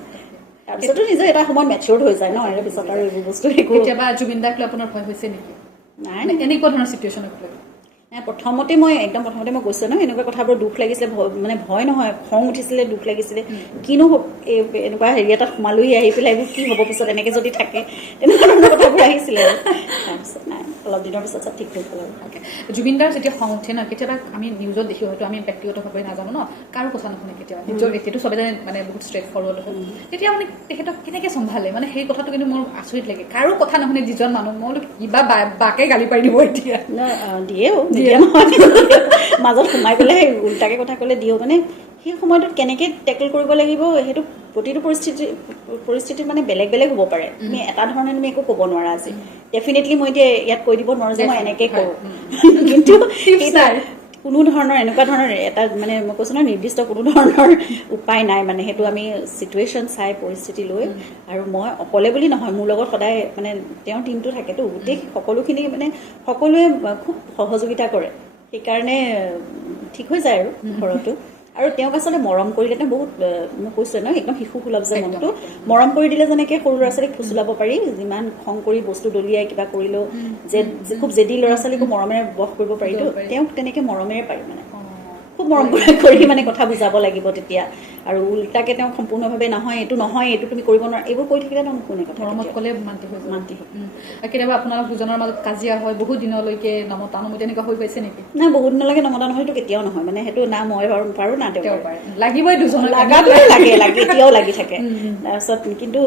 তাৰপিছতো নিজৰ এটা সময়ত মেচিয়ৰ্ড হৈ যায় ন ইয়াৰ পিছত আৰু এইবোৰ বস্তু কেতিয়াবা জুবিন দাক লৈ আপোনাৰ ভয় হৈছে নেকি নাই এনেকুৱা ধৰণৰ চিটুৱেশ্যনক লৈ প্ৰথমতে মই কৈছোঁ ন এনেকুৱা কথাবোৰ দুখ লাগিছিলে মানে ভয় নহয় খং উঠিছিলে দুখ লাগিছিলে কিনো এনেকুৱা হেৰি এটাত সোমালোহি আহি পেলাই এইবোৰ কি হ'ব পিছত এনেকৈ যদি থাকে তেনেকুৱা ধৰণৰ কথাবোৰ আহিছিলে তাৰপিছত নাই অলপ দিনৰ পিছত চব ঠিক হৈ গ'ল আৰু জুবিন দাৰ যেতিয়া খং উঠে ন কেতিয়াবা আমি নিউজত দেখি হয়তো আমি ব্যক্তিগতভাৱে নাজানো ন কাৰো কথা নুশুনে কেতিয়াবা নিজৰ এতিয়াতো চবে জানে মানে বহুত ষ্ট্ৰেট ফৰৱাৰ্ড হ'ল তেতিয়া মানে তেখেতক কেনেকৈ চম্ভালে মানে সেই কথাটো কিন্তু মোৰ আচৰিত লাগে কাৰো কথা নুশুনে যিজন মানুহ মই বোলো কিবা বাকে গালি পাৰি দিব এতিয়া দিয়েও মাজত সোমাই পেলাই সেই উল্টাকে কথা ক'লে দিও মানে সেই সময়টোত কেনেকৈ টেকল কৰিব লাগিব সেইটো প্ৰতিটো পৰিস্থিতিত মানে বেলেগ হ'ব পাৰে তুমি এটা ধৰণে তুমি একো ক'ব নোৱাৰা আজি ডেফিনেটলি মই এতিয়া ইয়াত কৈ দিব নোৱাৰো যে মই এনেকৈ কৰোঁ কিন্তু কোনো ধৰণৰ এনেকুৱা ধৰণৰ এটা মানে মই কৈছোঁ ন নিৰ্দিষ্ট কোনো ধৰণৰ উপায় নাই মানে সেইটো আমি চিটুৱেশ্যন চাই পৰিস্থিতি লৈ আৰু মই অকলে বুলি নহয় মোৰ লগত সদায় মানে তেওঁৰ টিমটো থাকেতো গোটেই সকলোখিনি মানে সকলোৱে খুব সহযোগিতা কৰে সেইকাৰণে ঠিক হৈ যায় আৰু ঘৰতো আৰু তেওঁক আচলতে মৰম কৰিলে তেওঁ বহুত মই কৈছোঁ ন একদম শিশুসুলভ যে মনটো মৰম কৰি দিলে যেনেকৈ সৰু ল'ৰা ছোৱালীক ফুচলাব পাৰি যিমান খং কৰি বস্তু দলিয়াই কিবা কৰিলেও খুব জেদি ল'ৰা ছোৱালীকো মৰমেৰে বশ কৰিব পাৰিতো তেওঁক তেনেকৈ মৰমেৰে পাৰি মানে খুব মৰম কৰি মানে কথা বুজাব লাগিব তেতিয়া আৰু উল্টাকে তেওঁক সম্পূৰ্ণভাৱে নহয় এইটো তুমি কৰিব নোৱাৰা এইবোৰ কৈ থাকিলে তেওঁ কোনে কথা মৰমত ক'লে মান্তি কেতিয়াবা আপোনালোক দুজনৰ মাজত কাজিয়া হয় বহুত দিনলৈকে নমতা তেনেকুৱা হৈ পাইছে নেকি নাই বহুত দিনলৈকে নমতা নহয়তো কেতিয়াও নহয় মানে সেইটো না মই পাৰোঁ না তেওঁ পাৰে লাগিবই দুজনৰ লাগে এতিয়াও লাগি থাকে তাৰপিছত কিন্তু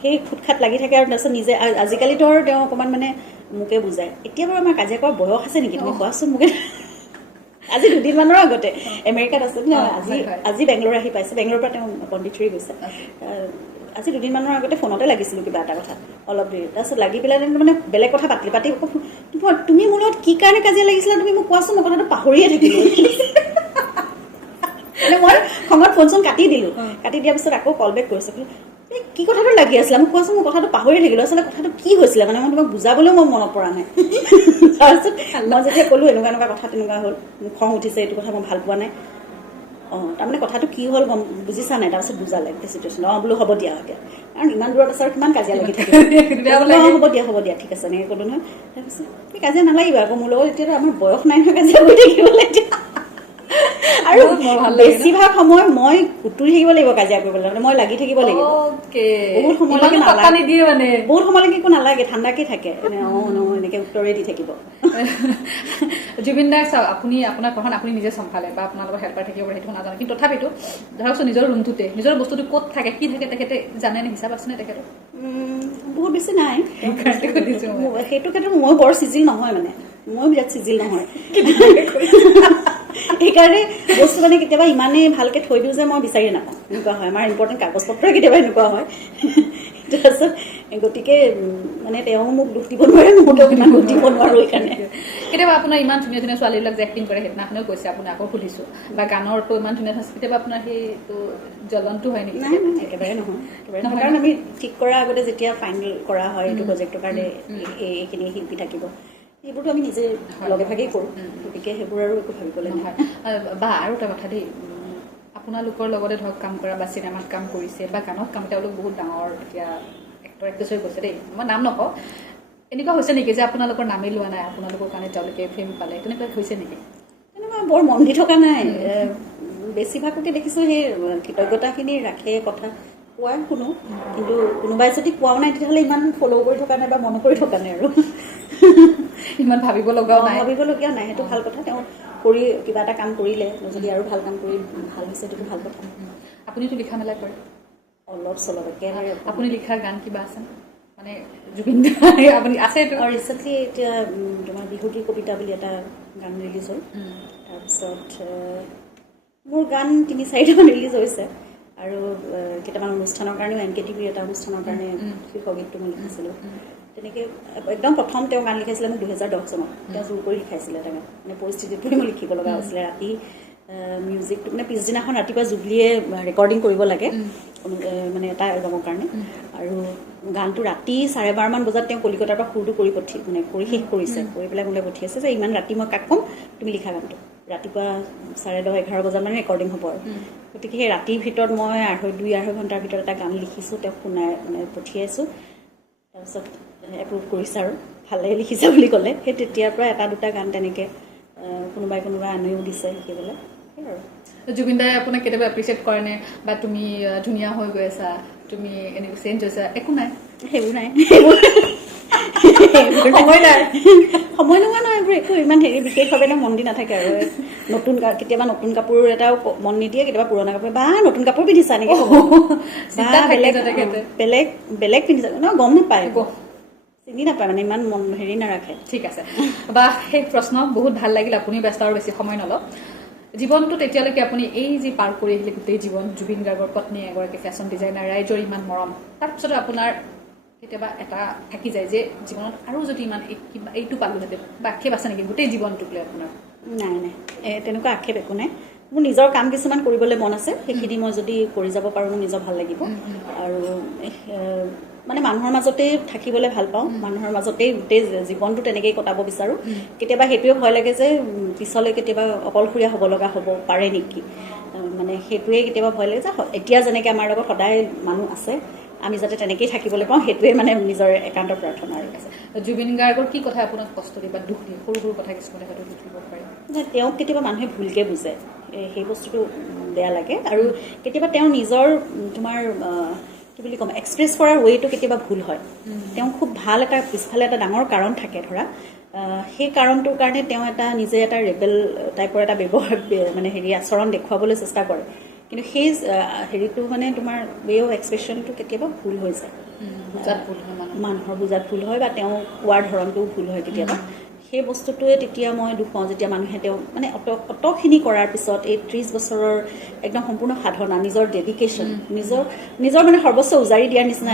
সেই খুটখাট লাগি থাকে আৰু তাৰপিছত নিজে আজিকালিতো আৰু তেওঁ অকণমান মানে মোকে বুজায় এতিয়া বাৰু আমাৰ কাজিয়া কৰাৰ বয়স আছে নেকি তুমি কোৱাচোন মোকে আজি 2 দিনমানৰ আগতে আমেৰিকাত আছে আজি বেংগলোৰ আহি পাইছে বেংগলোৰৰ পৰা তেওঁ পণ্ডিচেৰী গৈছে আজি 2 দিনমানৰ আগতে ফোনতে লাগিছিলোঁ কিবা এটা কথা অলপ দেৰি তাৰপিছত লাগি পেলাই মানে বেলেগ কথা পাতি তুমি মোৰ লগত কি কাৰণে কাজিয়া লাগিছিলা তুমি মোক কোৱাচোন মই কথাটো পাহৰিয়ে থাকিলোঁ মানে মই খঙত ফোন চোন কাটি দিলোঁ কাটি দিয়াৰ পিছত আকৌ কল বেক কৰিছোঁ কি কথাটো লাগি আছিলে মোক কোৱাচোন মই কথাটো পাহৰি থাকিলোঁ আচলতে কথাটো কি হৈছিলে মানে মই তোমাক বুজাবলৈও মই মনত পৰা নাই তাৰপিছত মই যেতিয়া ক'লোঁ এনেকুৱা কথা তেনেকুৱা হ'ল মোক খং উঠিছে এইটো কথা মই ভাল পোৱা নাই তাৰমানে কথাটো কি হ'ল গম বুজিছা নাই তাৰপিছত বুজালে চিটুৱেশ্যন বোলো হ'ব দিয়া এতিয়া কাৰণ ইমান দূৰত আছে আৰু কিমান কাজিয়া লাগি থাকে হ'ব দিয়া ঠিক আছে এনেকৈ ক'লোঁ নহয় তাৰপিছত এই কাজিয়া নালাগিব আকৌ মোৰ লগত এতিয়াতো আমাৰ বয়স নাই নহয় কাজিয়া কৰি থাকিবলৈ এতিয়া আৰু বেছিভাগ সময় মই কুটুৰি থাকিব লাগিব কাজিয়া কৰিবলৈ মানে মই লাগি থাকিব লাগিব বহুত সময়লৈকে নালাগে বহুত সময়লৈকে একো নালাগে ঠাণ্ডাকে থাকে এনেকৈ উত্তৰে দি থাকিব জুবিন দাক চাওক আপোনাৰ ঘৰখন আপুনি নিজে চম্ভালে বা আপোনাৰ লগত হেল্পাৰ থাকিব পাৰে সেইটো নাজানো কিন্তু তথাপিতো ধৰকচোন নিজৰ ৰুমটোতে নিজৰ বস্তুটো ক'ত থাকে কি থাকে তেখেতে জানেনে হিচাপ আছেনে তেখেতৰ বহুত বেছি নাই সেইটো ক্ষেত্ৰত মই বৰ চিজিল নহয় মানে মই বিৰাট চিজিল নহয় সেইকাৰণে বস্তু মানে কেতিয়াবা ইমানেই ভালকৈ থৈ দিওঁ যে মই বিচাৰি নাপাওঁ এনেকুৱা হয় আমাৰ ইম্পৰ্টেণ্ট কাগজ পত্ৰই কেতিয়াবা এনেকুৱা হয় তাৰপিছত গতিকে মানে তেওঁ মোক দুখ দিব নোৱাৰে, মই তেওঁক ইমান দুখ দিব নোৱাৰো। সেইকাৰণে কেতিয়াবা আপোনাৰ ইমান ধুনীয়া ধুনীয়া ছোৱালীবিলাক যে এক্টিং কৰে, সেইদিনাখনেও কৈছে আপোনাক, আকৌ সুধিছোঁ, বা গানৰটো ইমান ধুনীয়া ধুনীয়া, কেতিয়াবা আপোনাৰ সেইটো জ্বলনটো হয় নেকি? নাই নাই, একেবাৰে নহয়, একেবাৰে নহয়। কাৰণ আমি ঠিক কৰাৰ আগতে যেতিয়া ফাইনেল কৰা হয় এইটো প্ৰজেক্টৰ কাৰণে এইখিনি শিল্পী থাকিব, সেইবোৰতো আমি নিজে লগে ভাগেই কৰোঁ, গতিকে সেইবোৰ আৰু একো ভাবিবলৈ নহয়। বা আৰু এটা কথা দেই, আপোনালোকৰ লগতে ধৰক কাম কৰা বা চিনেমাত কাম কৰিছে বা গানত কাম, তেওঁলোক বহুত ডাঙৰ এতিয়া এক্টৰ এক্ট্ৰেছ হৈ গৈছে দেই, মই নাম নকওঁ, এনেকুৱা হৈছে নেকি যে আপোনালোকৰ নামেই লোৱা নাই, আপোনালোকৰ কাৰণে তেওঁলোকে ফেম পালে, তেনেকুৱা হৈছে নেকি? তেনেকুৱা বৰ মন দি থকা নাই। বেছিভাগকে দেখিছোঁ সেই কৃতজ্ঞতাখিনি ৰাখে, কথা কোৱা শুনো, কিন্তু কোনোবাই যদি কোৱাও নাই তেতিয়াহ'লে ইমান ফ'ল' কৰি থকা নাই বা মন কৰি থকা নাই আৰু ইমান ভাবিব লগাও নাই, ভাবিবলগীয়া নাই। সেইটো ভাল কথা, তেওঁ কৰি কিবা এটা কাম কৰিলে, যদি আৰু ভাল কাম কৰি ভাল হৈছে সেইটো ভাল কথা। আপুনিতো লিখা মেলা কৰে? অলপ চলপ একেবাৰে। আপুনি লিখা গান কিবা আছে মানে জুবিন দাৰ আপুনি আছে? ৰিচেণ্টলি এতিয়া তোমাৰ বিহুগীত কবিতা বুলি এটা গান ৰিলিজ হ'ল, তাৰপিছত মোৰ গান 3-4টামান ৰিলিজ হৈছে, আৰু কেইটামান অনুষ্ঠানৰ কাৰণেও NKTVৰ এটা অনুষ্ঠানৰ কাৰণে শীৰ্ষগীতটো মই লিখিছিলোঁ। তেনেকৈ একদম প্ৰথম তেওঁ গান লিখাইছিলে মোক 2010 চনত, তেওঁ জোৰ কৰি লিখাইছিলে এটা গান, মানে পৰিস্থিতিত পৰি মই লিখিব লগা হৈছিলে। ৰাতি মিউজিকটো মানে পিছদিনাখন ৰাতিপুৱা জুবলিয়ে ৰেকৰ্ডিং কৰিব লাগে মানে এটা এলবামৰ কাৰণে, আৰু গানটো ৰাতি 12:30 বজাত তেওঁ কলিকতাৰ পৰা সুৰটো কৰি কৰি শেষ কৰিছে, কৰি পেলাই মোলৈ পঠিয়াইছে যে ইমান ৰাতি মই কাক ক'ম, তুমি লিখা গানটো। ৰাতিপুৱা 10:30-11 বজাত মানে ৰেকৰ্ডিং হ'ব আৰু, গতিকে সেই ৰাতিৰ ভিতৰত মই 2-2.5 ঘণ্টাৰ ভিতৰত এটা গান লিখিছোঁ, তেওঁক শুনাই মানে পঠিয়াইছোঁ। তাৰপিছত এপ্ৰুভ কৰিছে আৰু ভালেই লিখিছে বুলি ক'লে। সেই তেতিয়াৰ পৰা 1-2টা গান তেনেকৈ কোনোবাই আনিও দিছে লিখিবলৈ, সেই আৰু। জুবিন দাই আপোনাক কেতিয়াবা এপ্ৰিচিয়েট কৰেনে, বা তুমি ধুনীয়া হৈ গৈ আছা, তুমি এনেকৈ চেঞ্জ হৈছা? একো নাই, সেইবোৰ নাই, সময় নাই, সময় নোহোৱা নহয়, এইবোৰ একো ইমান বিশেষভাৱে মন দি নাথাকে আৰু। কেতিয়াবা নতুন কাপোৰ এটাও মন নিদিয়ে, কেতিয়াবা পুৰণা কাপোৰ, বা নতুন কাপোৰ পিন্ধিছা নেকি, বেলেগ পিন্ধিছা ন, গম নাপায়, চিনি নাপায় মানে, ইমান মন নাৰাখে। ঠিক আছে, বা সেই প্ৰশ্ন বহুত ভাল লাগিল, আপুনিও ব্যস্ত আৰু বেছি সময় নলওক। জীৱনটোত এতিয়ালৈকে আপুনি এই যি পাৰ কৰি আহিলে গোটেই জীৱন, জুবিন গাৰ্গৰ পত্নী, এগৰাকী ফেশ্বন ডিজাইনাৰ, ৰাইজৰ ইমান মৰম, তাৰপিছতে আপোনাৰ কেতিয়াবা এটা থাকি যায় যে জীৱনত আৰু যদি ইমান কিবা এইটো পালোহেঁতেন, বা আক্ষেপ আছে নেকি গোটেই জীৱনটোক লৈ আপোনাৰ? নাই নাই, তেনেকুৱা আক্ষেপ একো নাই। মোৰ নিজৰ কাম কিছুমান কৰিবলৈ মন আছে, সেইখিনি মই যদি কৰি যাব পাৰোঁ মোৰ নিজৰ ভাল লাগিব। আৰু মানে মানুহৰ মাজতেই থাকিবলৈ ভাল পাওঁ, মানুহৰ মাজতেই গোটেই জীৱনটো তেনেকেই কটাব বিচাৰোঁ। কেতিয়াবা সেইটোৱে ভয় লাগে যে পিছলৈ কেতিয়াবা অকলশৰীয়া হ'ব লগা হ'ব পাৰে নেকি, মানে সেইটোৱে কেতিয়াবা ভয় লাগে যে এতিয়া যেনেকৈ আমাৰ লগত সদায় মানুহ আছে, আমি যাতে তেনেকেই থাকিবলৈ পাওঁ, সেইটোৱে মানে নিজৰ একান্ত প্ৰাৰ্থনা আৰু। জুবিন গাৰ্গৰ কি কথা আপোনাক কষ্ট দিয়ে বা দুখ দিয়ে? সৰু সৰু কথা কিছুমানে হয়তো দুখ দিব পাৰে। তেওঁক কেতিয়াবা মানুহে ভুলকৈ বুজে, সেই বস্তুটো বেয়া লাগে। আৰু কেতিয়াবা তেওঁ নিজৰ তোমাৰ কি বুলি ক'ম, এক্সপ্ৰেছ কৰাৰ ৱেটো কেতিয়াবা ভুল হয়। তেওঁ খুব ভাল এটা পিছফালে এটা ডাঙৰ কাৰণ থাকে ধৰা, সেই কাৰণটোৰ কাৰণে তেওঁ নিজে এটা ৰেবেল টাইপৰ এটা ব্যৱহাৰ মানে আচৰণ দেখুৱাবলৈ চেষ্টা কৰে, কিন্তু সেই হেৰিটো মানে তোমাৰ ৱে অফ এক্সপ্ৰেছনটো কেতিয়াবা ভুল হৈ যায়, বুজাত ভুল হয়, মানুহৰ বুজাত ভুল হয়, বা তেওঁ কোৱাৰ ধৰণটোও ভুল হয় কেতিয়াবা। সেই বস্তুটোৱে তেতিয়া মই দুখ পাওঁ যেতিয়া মানুহে তেওঁ মানে অতখিনি কৰাৰ পিছত এই 30 বছৰৰ একদম সম্পূৰ্ণ সাধনা, নিজৰ ডেডিকেশ্যন, নিজৰ মানে সৰ্বস্ব উজাৰি দিয়াৰ নিচিনা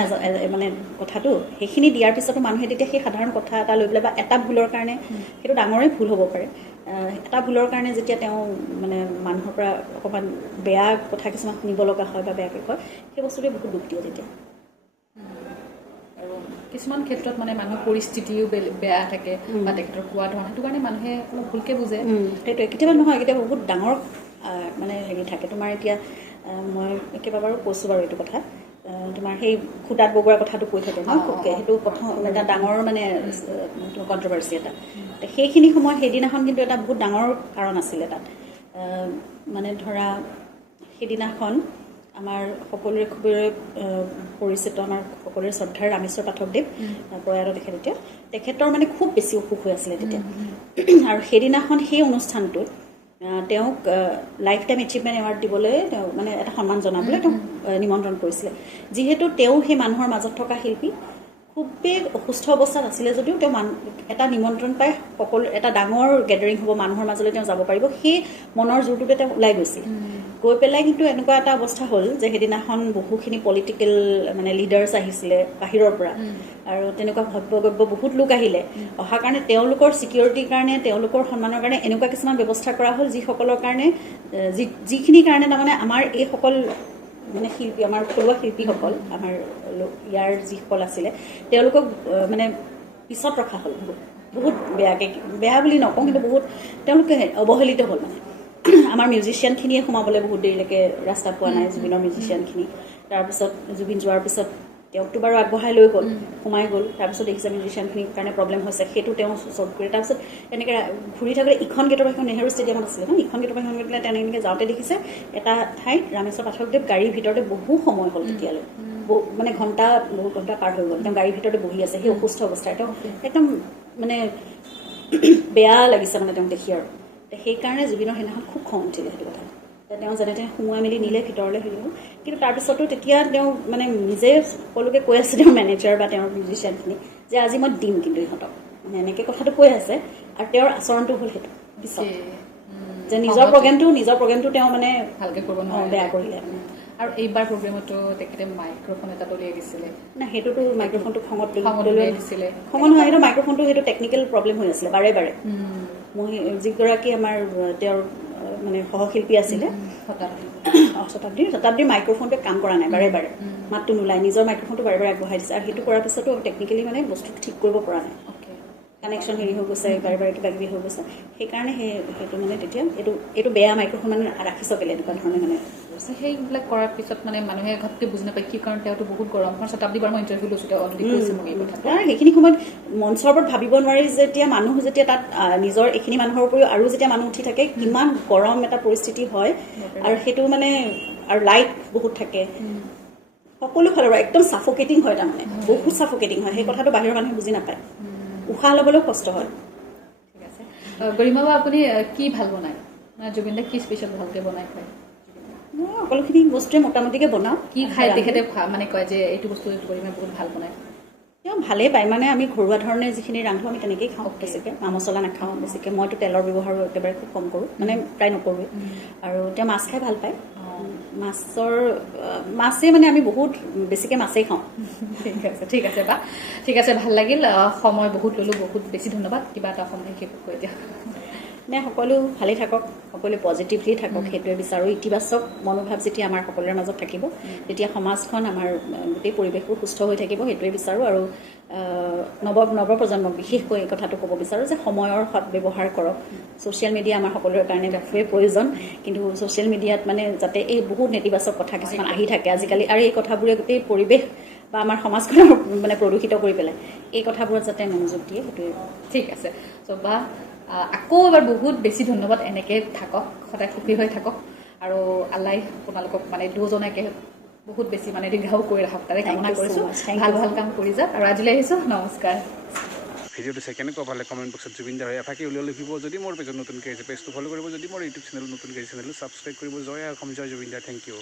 মানে কথাটো, সেইখিনি দিয়াৰ পিছতো মানুহে তেতিয়া সেই সাধাৰণ কথা এটা লৈ পেলাই বা এটা ভুলৰ কাৰণে, সেইটো ডাঙৰেই ভুল হ'ব পাৰে, এটা ভুলৰ কাৰণে যেতিয়া তেওঁ মানে মানুহৰ পৰা অকণমান বেয়া কথা কিছুমান শুনিব লগা হয় বা বেয়াকৈ কয়, সেই বস্তুটোৱে বহুত দুখ দিয়ে তেতিয়া। কিছুমান ক্ষেত্ৰত মানে মানুহৰ পৰিস্থিতিও বেয়া থাকে বা তেখেতৰ কোৱা ধৰণ, সেইটো কাৰণে মানুহে অলপ ভুলকৈ বুজে। সেইটোৱে, কেতিয়াবা নহয়, কেতিয়াবা বহুত ডাঙৰ মানে থাকে। তোমাৰ এতিয়া মই কেইবাবাৰো কৈছোঁ বাৰু এইটো কথা, তোমাৰ সেই খুটাত বগোৱাৰ কথাটো কৈ থাকে ন খুবকৈ, সেইটো প্ৰথম এটা ডাঙৰ মানে কণ্ট্ৰভাৰ্চি এটা। সেইখিনি সময়ত সেইদিনাখন কিন্তু এটা বহুত ডাঙৰ কাৰণ আছিলে তাত, মানে ধৰা সেইদিনাখন আমাৰ সকলোৰে খুবেই পৰিচিত, আমাৰ সকলোৰে শ্ৰদ্ধাৰ ৰামেশ্বৰ পাঠকদেৱ প্ৰয়াত তেখেতৰ মানে খুব বেছি অসুখ হৈ আছিলে তেতিয়া। আৰু সেইদিনাখন সেই অনুষ্ঠানটোত তেওঁক লাইফ টাইম এচিভমেণ্ট এৱাৰ্ড দিবলৈ তেওঁ মানে এটা সন্মান জনাবলৈ তেওঁক নিমন্ত্ৰণ কৰিছিলে। যিহেতু তেওঁ সেই মানুহৰ মাজত থকা শিল্পী, খুবেই অসুস্থ অৱস্থাত আছিলে যদিও তেওঁ এটা নিমন্ত্ৰণ পাই সকলো এটা ডাঙৰ গেডাৰিং হ'ব মানুহৰ মাজলৈ তেওঁ যাব পাৰিব সেই মনৰ জোৰটোতে তেওঁ ওলাই গৈছিল গৈ পেলাই কিন্তু এনেকুৱা এটা অৱস্থা হ'ল যে সেইদিনাখন বহুখিনি পলিটিকেল মানে লিডাৰ্ছ আহিছিলে বাহিৰৰ পৰা আৰু তেনেকুৱা ভব্যগব্য বহুত লোক আহিলে অহাৰ কাৰণে তেওঁলোকৰ ছিকিউৰিটিৰ কাৰণে তেওঁলোকৰ সন্মানৰ কাৰণে এনেকুৱা কিছুমান ব্যৱস্থা কৰা হ'ল যিসকলৰ কাৰণে যিখিনি কাৰণে তাৰমানে আমাৰ এইসকল মানে শিল্পী আমাৰ থলুৱা শিল্পীসকল আমাৰ ইয়াৰ যিসকল আছিলে তেওঁলোকক মানে পিছত ৰখা হ'ল বহুত বেয়াকৈ বেয়া বুলি নকওঁ কিন্তু বহুত তেওঁলোকে অৱহেলিত হ'ল মানে আমাৰ মিউজিচিয়ানখিনিয়ে সোমাবলৈ বহুত দেৰিলৈকে ৰাস্তা পোৱা নাই জুবিনৰ মিউজিচিয়ানখিনি তাৰপিছত জুবিন যোৱাৰ পিছত তেওঁকতো বাৰু আগবঢ়াই লৈ গ'ল সোমাই গ'ল তাৰপিছত দেখিছে মিউজিচিয়ানখিনিৰ কাৰণে প্ৰব্লেম হৈছে সেইটো তেওঁ চল্ভ কৰে তাৰপিছত এনেকৈ ঘূৰি থাকোঁতে ইখন গেটৰ এখন নেহেৰু ষ্টেডিয়ামত আছিলে ন ইখন গেটৰ এখন গৈ পেলাই তেনেকৈ যাওঁতে দেখিছে এটা ঠাইত ৰামেশ্বৰ পাঠকদেৱ গাড়ীৰ ভিতৰতে বহু সময় হ'ল তেতিয়ালৈ মানে বহুত ঘণ্টা পাৰ হৈ গ'ল তেওঁ গাড়ীৰ ভিতৰতে বহি আছে সেই অসুস্থ অৱস্থাত তেওঁ একদম মানে বেয়া লাগিছে মানে তেওঁক দেখি আৰু সেইকাৰণে জুবিনৰ সেইদিনাখন খুব খং উঠিলে সেইটো কথা তেওঁ যেনে তেনে সোমোৱাই মেলি নিলে ভিতৰলৈ হেৰি হ'ল কিন্তু তাৰপিছতো তেতিয়া তেওঁ মানে নিজে সকলোকে কৈ আছে তেওঁৰ মেনেজাৰ বা তেওঁৰ মিউজিচিয়ানখিনি যে আজি মই দিম কিন্তু ইহঁতক মানে এনেকৈ কথাটো কৈ আছে আৰু তেওঁৰ আচৰণটো হ'ল সেইটো পিছত যে নিজৰ প্ৰগ্ৰেমটো তেওঁ মানে ভালকৈ কৰিব বেয়া কৰিলে আৰু এইবাৰ প্ৰগ্ৰেমতো তেখেতে মাইক্ৰফোন এটা উলিয়াই দিছিলে না সেইটোতো মাইক্ৰফোনটো খঙত উলিয়াই দিছিলে খঙত নহয় সেইটো মাইক্ৰফোনটো সেইটো টেকনিকেল প্ৰব্লেম হৈ আছিলে বাৰে বাৰে মই যিগৰাকী আমাৰ তেওঁৰ মানে সহশিল্পী আছিলে শতাব্দীৰ মাইক্ৰফোনটোৱে কাম কৰা নাই বাৰে বাৰে মাতটো নোলায় নিজৰ মাইক্ৰফোনটো বাৰে বাৰে আগবঢ়াই দিছে আৰু সেইটো কৰাৰ পিছতো টেকনিকেলি মানে বস্তুটো ঠিক কৰিব পৰা নাই কানেকশ্যন হেৰি হৈ গৈছে বাৰে বাৰে কিবা কিবি হৈ গৈছে সেইকাৰণে সেইটো মানে তেতিয়া এইটো বেয়া মাইক্ৰফোন মানে ৰাখিছ কেলে এনেকুৱা ধৰণে মানে সেইবিলাক কৰাৰ পিছত মানে মানুহে ঘপকৈ বুজি নাপায় কি কাৰণ তেওঁতো বহুত গৰম কাৰণ শতাব্দী বাৰ মই ইণ্টাৰভিউ লৈছোঁ তেওঁ অলৰেডি কৈছে মোক এই কথাটো আৰু সেইখিনি সময়ত মঞ্চৰ ওপৰত ভাবিব নোৱাৰি যেতিয়া মানুহ যেতিয়া তাত নিজৰ এইখিনি মানুহৰ উপৰিও আৰু যেতিয়া মানুহ উঠি থাকে কিমান গৰম এটা পৰিস্থিতি হয় আৰু সেইটো মানে আৰু লাইট বহুত থাকে সকলো ফালৰ পৰা একদম চাফকেটিং হয় তাৰমানে বহুত চাফকেটিং হয় সেই কথাটো বাহিৰৰ মানুহে বুজি নাপায় উশাহ ল'বলৈও কষ্ট হয় ঠিক আছে গৰিমা বা আপুনি কি ভাল বনায় জুবিন দাই কি স্পেচিয়েল ভালকৈ বনাই খায় মই সকলোখিনি বস্তুৱে মোটামুটিকৈ বনাওঁ কি খাই তেখেতে মানে কয় যে এইটো বস্তু গৰিমাই বহুত ভাল বনায় তেওঁ ভালেই পায় মানে আমি ঘৰুৱা ধৰণে যিখিনি ৰান্ধো আমি তেনেকেই খাওঁ বেছিকৈ মা মছলা নাখাওঁ বেছিকৈ মইতো তেলৰ ব্যৱহাৰ একেবাৰে খুব কম কৰোঁ মানে প্ৰায় নকৰোঁৱেই আৰু তেওঁ মাছ খাই ভাল পায় মাছেই মানে আমি বহুত বেছিকৈ মাছেই খাওঁ ঠিক আছে বা ঠিক আছে ভাল লাগিল সময় বহুত ল'লোঁ বহুত বেছি ধন্যবাদ কিবা এটা সময় শেষ কৈ দিয়া নে সকলো ভালেই থাকক সকলো পজিটিভলি থাকক সেইটোৱে বিচাৰোঁ ইতিবাচক মনোভাৱ যেতিয়া আমাৰ সকলোৰে মাজত থাকিব তেতিয়া সমাজখন আমাৰ গোটেই পৰিৱেশবোৰ সুস্থ হৈ থাকিব সেইটোৱে বিচাৰোঁ আৰু নৱপ্ৰজন্মক বিশেষকৈ এই কথাটো ক'ব বিচাৰোঁ যে সময়ৰ সৎ ব্যৱহাৰ কৰক ছ'চিয়েল মিডিয়া আমাৰ সকলোৰে কাৰণে খুবেই প্ৰয়োজন কিন্তু ছ'চিয়েল মিডিয়াত মানে যাতে এই বহুত নেতিবাচক কথা কিছুমান আহি থাকে আজিকালি আৰু এই কথাবোৰে গোটেই পৰিৱেশ বা আমাৰ সমাজখনৰ মানে প্ৰদূষিত কৰি পেলাই এই কথাবোৰত যাতে মনোযোগ দিয়ে সেইটোৱে ঠিক আছে চ' বা আকৌ এবাৰ বহুত বেছি ধন্যবাদ এনেকৈ থাকক সদায় সুখী হৈ থাকক আৰু আল্লাই আপোনালোকক মানে দুজনাকে বহুত বেছি মানে দীৰ্ঘাও কৰি ৰাখক তাৰে কামনা কৰিছোঁ ভাল ভাল কাম কৰি যাওক আৰু আজিলৈ আহিছোঁ নমস্কাৰ ভিডিঅ'টো চাই কেনেকুৱা পালে কমেণ্ট বক্সত জুবিন দাৰ এফাকি উলিয়াই লিখিব যদি মোৰ পেজত নতুনকৈ আহিছে পেজটো ফ'ল' কৰিব যদি মোৰ ইউটিউব চেনেল নতুনকৈ চেনেলটো ছাবস্ক্ৰাইব কৰিব জয় অসম জয় জুবিন দা থেংক ইউ